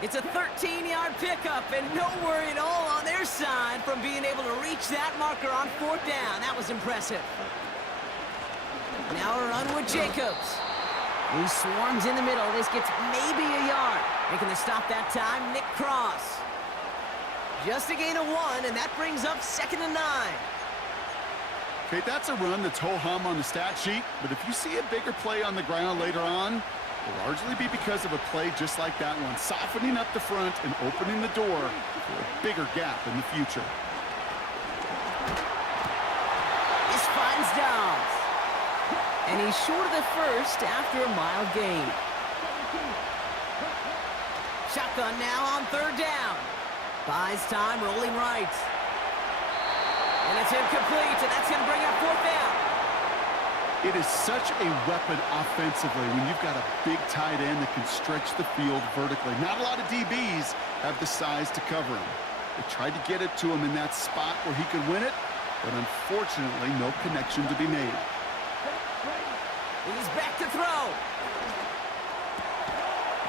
It's a 13-yard pickup, and no worry at all on their side from being able to reach that marker on 4th down. That was impressive. Now a run with Jacobs. He swarms in the middle. This gets maybe a yard. Making the stop that time, Nick Cross. Just a gain of 1, and that brings up 2nd and 9. Okay, that's a run that's ho-hum on the stat sheet, but if you see a bigger play on the ground later on, it'll largely be because of a play just like that one, softening up the front and opening the door for a bigger gap in the future. This finds Dobbs. And he's short of the first after a mild gain. Shotgun now on 3rd down. Buys time, rolling right. And it's incomplete, and that's going to bring up 4th down. It is such a weapon offensively when you've got a big tight end that can stretch the field vertically. Not a lot of DBs have the size to cover him. They tried to get it to him in that spot where he could win it, but unfortunately, no connection to be made. He's back to throw.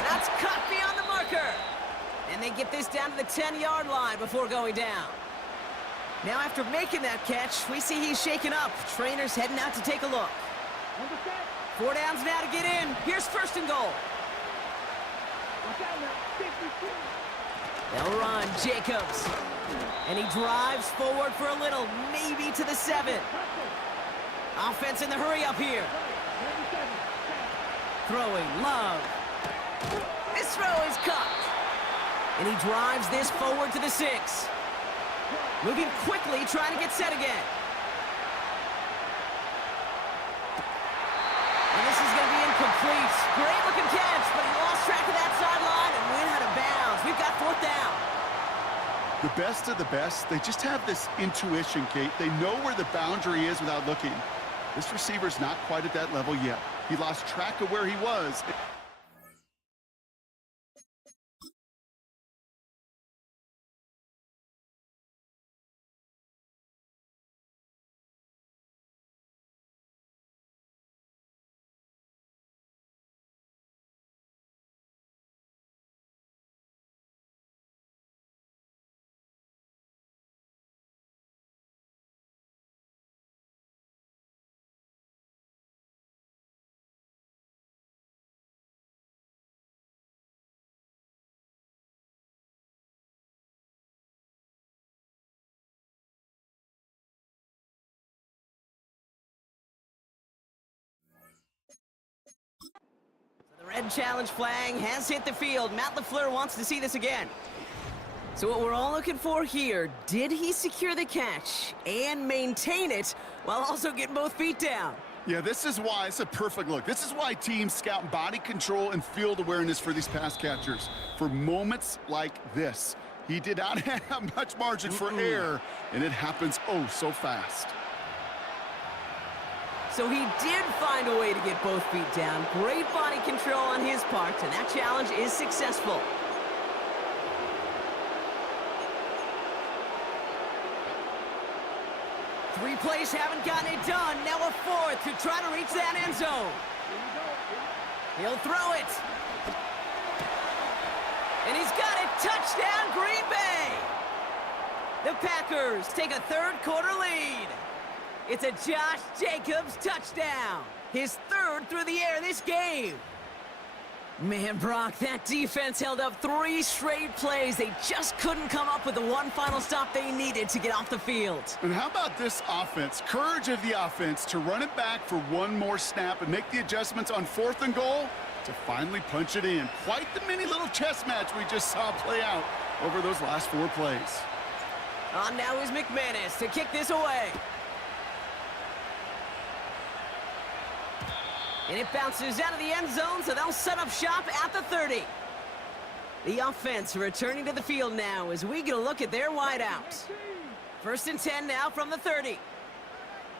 That's cut beyond the marker. And they get this down to the 10-yard line before going down. Now after making that catch, we see he's shaken up. Trainer's heading out to take a look. 4 downs now to get in. Here's 1st and goal. They'll run Jacobs. And he drives forward for a little, maybe to the 7. Offense in the hurry up here. Throwing, Love. This throw is caught. And he drives this forward to the 6. Moving quickly, trying to get set again. And this is going to be incomplete. Great looking catch, but he lost track of that sideline and went out of bounds. We've got 4th down. The best of the best, they just have this intuition, Kate. They know where the boundary is without looking. This receiver's not quite at that level yet. He lost track of where he was. The red challenge flag has hit the field. Matt LaFleur wants to see this again. So what we're all looking for here, did he secure the catch and maintain it while also getting both feet down? Yeah, this is why it's a perfect look. This is why teams scout body control and field awareness for these pass catchers. For moments like this, he did not have much margin for error, and it happens oh so fast. So he did find a way to get both feet down. Great body control on his part, and that challenge is successful. Three plays haven't gotten it done. Now a 4th to try to reach that end zone. He'll throw it. And he's got it. Touchdown, Green Bay. The Packers take a 3rd quarter lead. It's a Josh Jacobs touchdown. His 3rd through the air this game. Man, Brock, that defense held up 3 straight plays. They just couldn't come up with the one final stop they needed to get off the field. And how about this offense? Courage of the offense to run it back for one more snap and make the adjustments on 4th and goal to finally punch it in. Quite the mini little chess match we just saw play out over those last 4 plays. On now is McManus to kick this away. And it bounces out of the end zone, so they'll set up shop at the 30. The offense returning to the field now as we get a look at their wideouts. 1st and 10 now from the 30.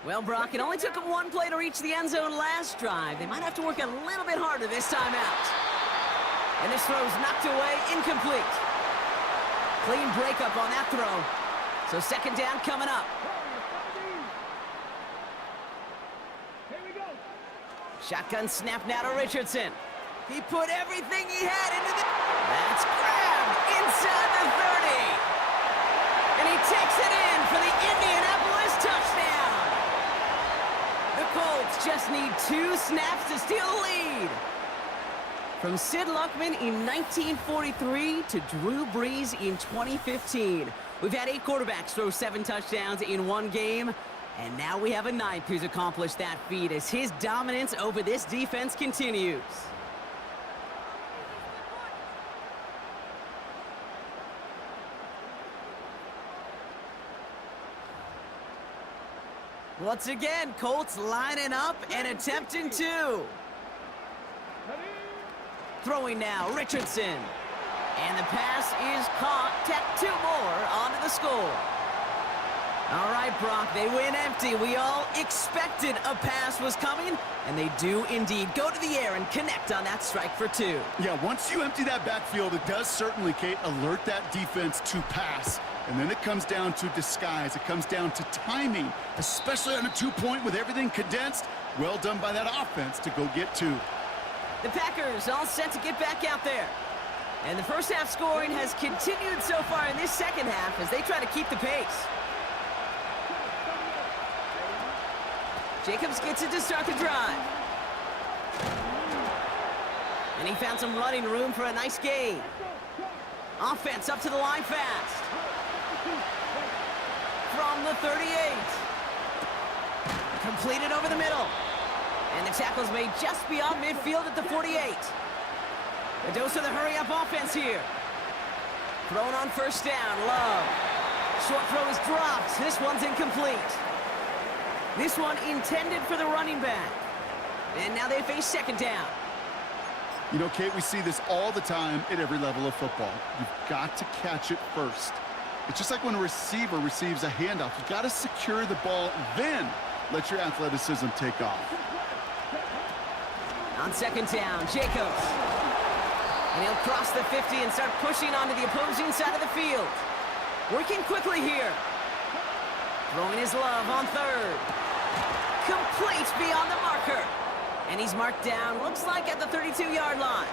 Well, Brock, it only took them 1 play to reach the end zone last drive. They might have to work a little bit harder this time out. And this throw's knocked away, incomplete. Clean breakup on that throw. So 2nd down coming up. Shotgun snap now to Richardson. He put everything he had into the... That's grabbed inside the 30. And he takes it in for the Indianapolis touchdown. The Colts just need 2 snaps to steal the lead. From Sid Luckman in 1943 to Drew Brees in 2015. We've had 8 quarterbacks throw 7 touchdowns in 1 game. And now we have a 9th who's accomplished that feat as his dominance over this defense continues. Once again, Colts lining up and attempting to. Throwing now, Richardson. And the pass is caught. Tack 2 more onto the score. All right, Brock, they win empty. We all expected a pass was coming, and they do indeed go to the air and connect on that strike for 2. Yeah, once you empty that backfield, it does certainly, Kate, alert that defense to pass. And then it comes down to disguise. It comes down to timing, especially on a 2-point with everything condensed. Well done by that offense to go get 2. The Packers all set to get back out there. And the first half scoring has continued so far in this second half as they try to keep the pace. Jacobs gets it to start the drive. And he found some running room for a nice gain. Offense up to the line fast. From the 38. Completed over the middle. And the tackle's made just beyond midfield at the 48. A dose of the hurry-up offense here. Thrown on first down, Love. Short throw is dropped. This one's incomplete. This one intended for the running back. And now they face second down. You know, Kate, we see this all the time at every level of football. You've got to catch it first. It's just like when a receiver receives a handoff. You've got to secure the ball, then let your athleticism take off. On second down, Jacobs. And he'll cross the 50 and start pushing onto the opposing side of the field. Working quickly here. Throwing his Love on third. Complete beyond the marker. And he's marked down, looks like at the 32-yard line.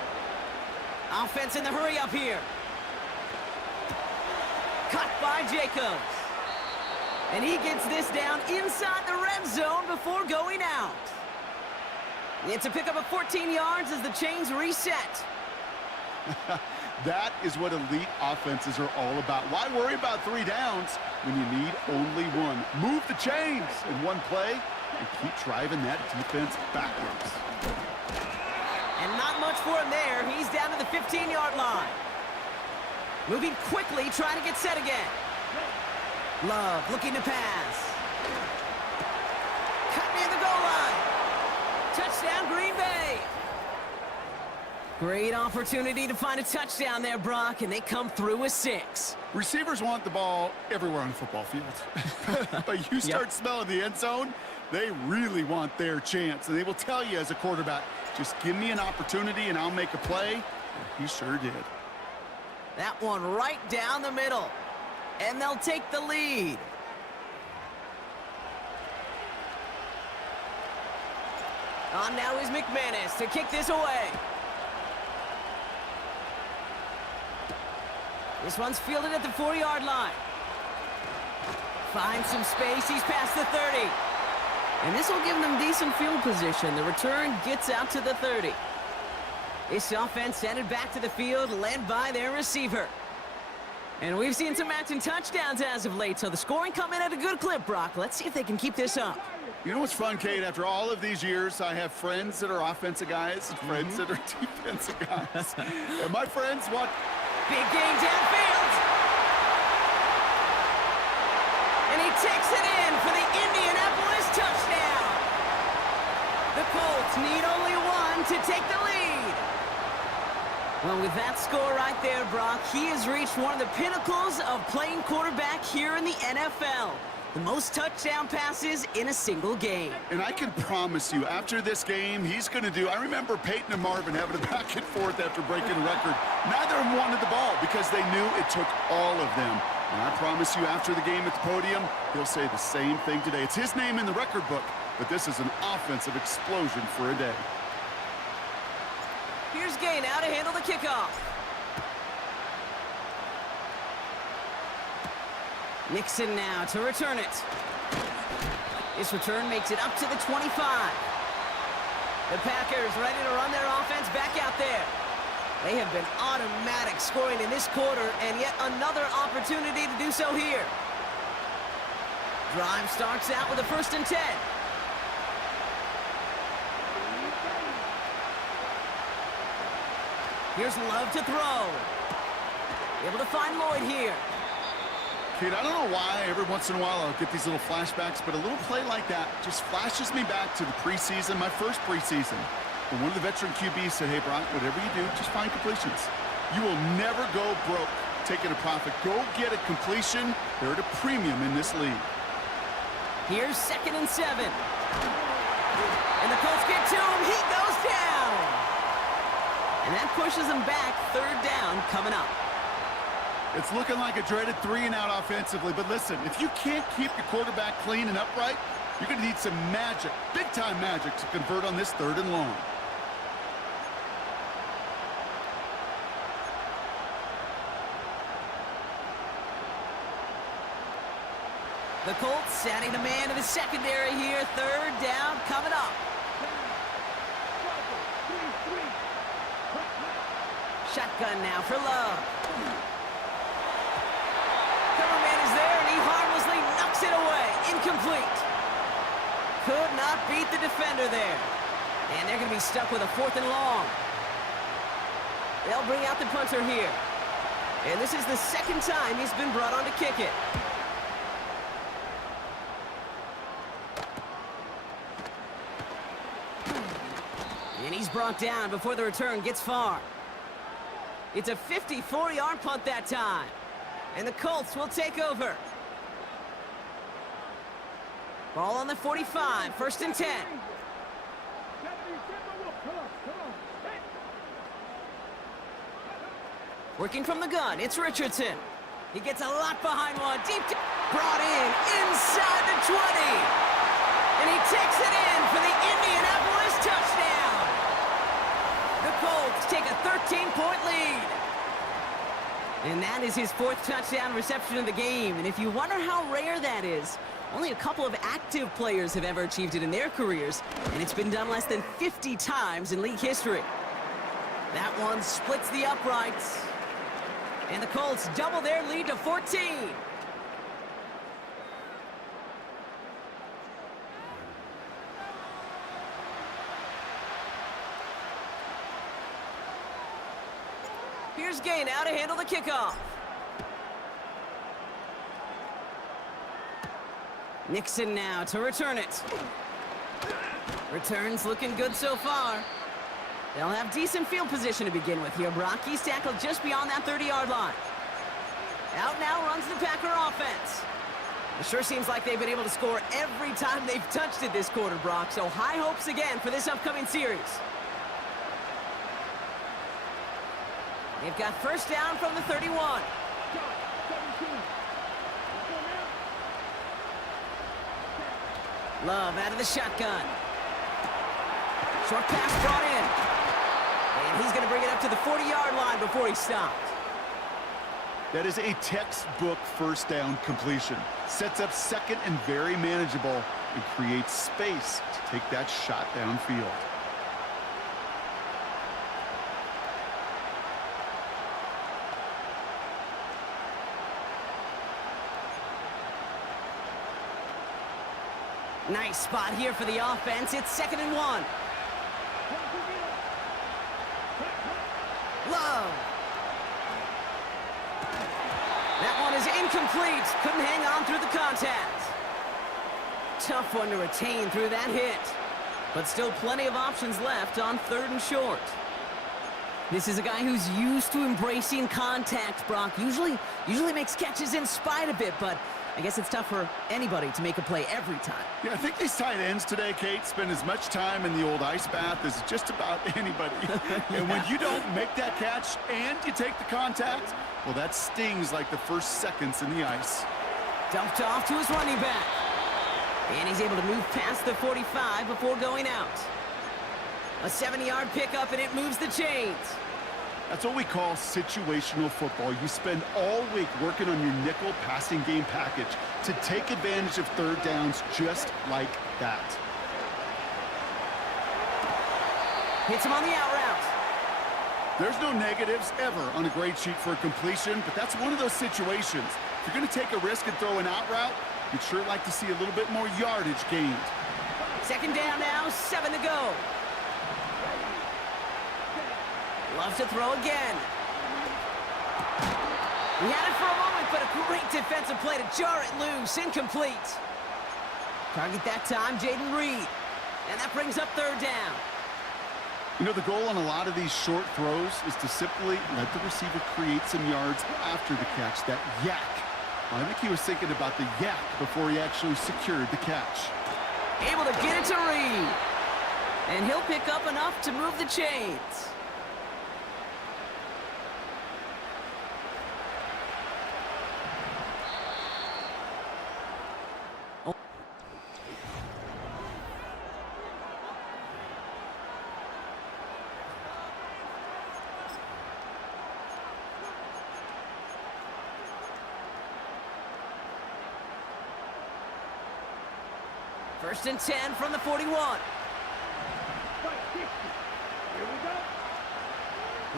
Offense in the hurry up here. Cut by Jacobs. And he gets this down inside the red zone before going out. It's a pickup of 14 yards as the chains reset. That is what elite offenses are all about. Why worry about 3 downs when you need only one? Move the chains in one play and keep driving that defense backwards. And not much for him there. He's down to the 15-yard line. Moving quickly, trying to get set again. Love looking to pass. Cut near the goal line. Touchdown, Green Bay. Great opportunity to find a touchdown there, Brock, and they come through with 6. Receivers want the ball everywhere on the football field. But you start smelling the end zone, they really want their chance. And they will tell you as a quarterback, just give me an opportunity and I'll make a play. And he sure did. That one right down the middle. And they'll take the lead. On now is McManus to kick this away. This one's fielded at the 4-yard line. Finds some space. He's past the 30. And this will give them decent field position. The return gets out to the 30. This offense headed back to the field, led by their receiver. And we've seen some matching touchdowns as of late, so the scoring coming at a good clip, Brock. Let's see if they can keep this up. You know what's fun, Kate? After all of these years, I have friends that are offensive guys and friends that are defensive guys. And my friends want... Big game downfield. And he takes it in for the Indianapolis touchdown. The Colts need only one to take the lead. Well, with that score right there, Brock, he has reached one of the pinnacles of playing quarterback here in the NFL. The most touchdown passes in a single game. And I can promise you, after this game, he's going to do... I remember Peyton and Marvin having a back and forth after breaking a record. Neither of them wanted the ball because they knew it took all of them. And I promise you, after the game at the podium, he'll say the same thing today. It's his name in the record book, but this is an offensive explosion for a day. Here's Gay now to handle the kickoff. Nixon now to return it. This return makes it up to the 25. The Packers ready to run their offense back out there. They have been automatic scoring in this quarter, and yet another opportunity to do so here. Drive starts out with a 1st and 10. Here's Love to throw. Able to find Lloyd here. Kate, I don't know why every once in a while I'll get these little flashbacks, but a little play like that just flashes me back to the preseason, my first preseason. And one of the veteran QBs said, hey, Brock, whatever you do, just find completions. You will never go broke taking a profit. Go get a completion. They're at a premium in this league. Here's 2nd and 7. And the Colts get to him. He goes down. And that pushes him back. 3rd down coming up. It's looking like a dreaded 3-and-out offensively, but listen, if you can't keep your quarterback clean and upright, you're going to need some magic, big-time magic, to convert on this 3rd and long. The Colts sending a man to the secondary here. 3rd down coming up. Shotgun now for Love. Coverman is there, and he harmlessly knocks it away. Incomplete. Could not beat the defender there. And they're going to be stuck with a 4th and long. They'll bring out the punter here. And this is the second time he's been brought on to kick it. And he's brought down before the return gets far. It's a 54-yard punt that time. And the Colts will take over. Ball on the 45, 1st and 10. Working from the gun, it's Richardson. He gets a lot behind one, brought in, inside the 20. And he takes it in for the Indianapolis touchdown. The Colts take a 13-point lead. And that is his 4th touchdown reception of the game. And if you wonder how rare that is, only a couple of active players have ever achieved it in their careers, and it's been done less than 50 times in league history. That one splits the uprights. And the Colts double their lead to 14. Here's Gay now to handle the kickoff. Nixon now to return it. Returns looking good so far. They'll have decent field position to begin with here, Brock. He's tackled just beyond that 30-yard line. Out now runs the Packer offense. It sure seems like they've been able to score every time they've touched it this quarter, Brock. So high hopes again for this upcoming series. They've got 1st down from the 31. Love out of the shotgun. Short pass brought in. And he's going to bring it up to the 40-yard line before he stopped. That is a textbook 1st down completion. Sets up 2nd and very manageable and creates space to take that shot downfield. Nice spot here for the offense. It's 2nd and 1. Love. That one is incomplete. Couldn't hang on through the contact. Tough one to retain through that hit. But still plenty of options left on 3rd and short. This is a guy who's used to embracing contact, Brock. Usually makes catches in spite of it, but I guess it's tough for anybody to make a play every time. Yeah, I think these tight ends today, Kate, spend as much time in the old ice bath as just about anybody. Yeah. And when you don't make that catch and you take the contact, well, that stings like the first seconds in the ice. Dumped off to his running back. And he's able to move past the 45 before going out. A 70-yard pickup, and it moves the chains. That's what we call situational football. You spend all week working on your nickel passing game package to take advantage of 3rd downs just like that. Hits him on the out route. There's no negatives ever on a grade sheet for a completion, but that's one of those situations. If you're going to take a risk and throw an out route, you'd sure like to see a little bit more yardage gained. 2nd down now, 7 to go. Loves to throw again. He had it for a moment, but a great defensive play to jar it loose. Incomplete. Target that time, Jaden Reed. And that brings up 3rd down. You know, the goal on a lot of these short throws is to simply let the receiver create some yards after the catch, that yak. Well, I think he was thinking about the yak before he actually secured the catch. Able to get it to Reed. And he'll pick up enough to move the chains. First and 10 from the 41.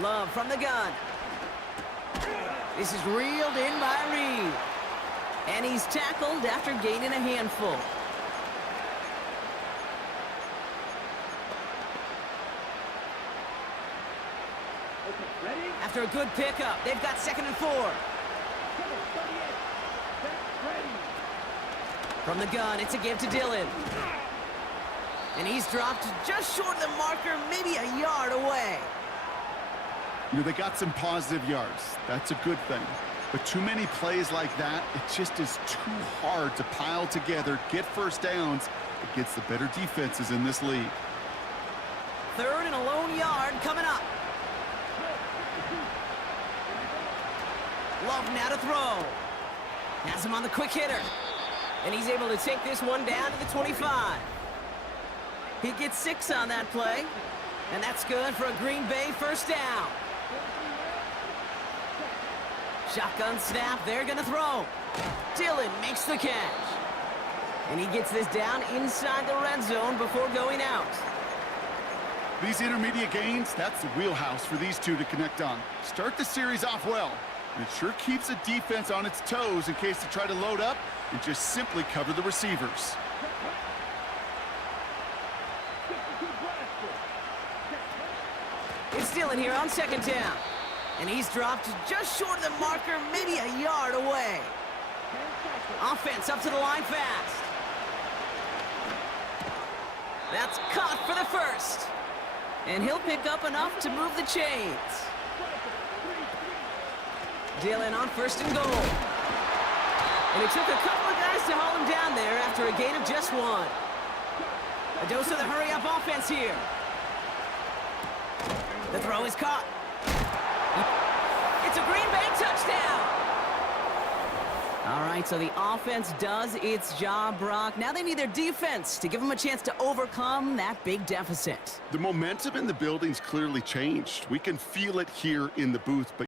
Love from the gun. This is reeled in by Reed. And he's tackled after gaining a handful. After a good pickup, they've got 2nd and 4. From the gun, it's a give to Dillon. And he's dropped just short of the marker, maybe a yard away. You know, they got some positive yards. That's a good thing. But too many plays like that, it just is too hard to pile together, get first downs against the better defenses in this league. 3rd and a lone yard coming up. Love now to throw. Has him on the quick hitter. And he's able to take this one down to the 25. He gets 6 on that play. And that's good for a Green Bay first down. Shotgun snap, they're gonna throw. Dillon makes the catch. And he gets this down inside the red zone before going out. These intermediate gains, that's the wheelhouse for these two to connect on. Start the series off well. And it sure keeps the defense on its toes in case they try to load up and just simply cover the receivers. It's Dillon here on 2nd down. And he's dropped just short of the marker, maybe a yard away. Offense up to the line fast. That's caught for the first. And he'll pick up enough to move the chains. Dillon on 1st and goal. And it took a couple of guys to haul him down there after a gain of just 1. A dose of the hurry-up offense here. The throw is caught. It's a Green Bay touchdown. All right, so the offense does its job, Brock. Now they need their defense to give them a chance to overcome that big deficit. The momentum in the building's clearly changed. We can feel it here in the booth, but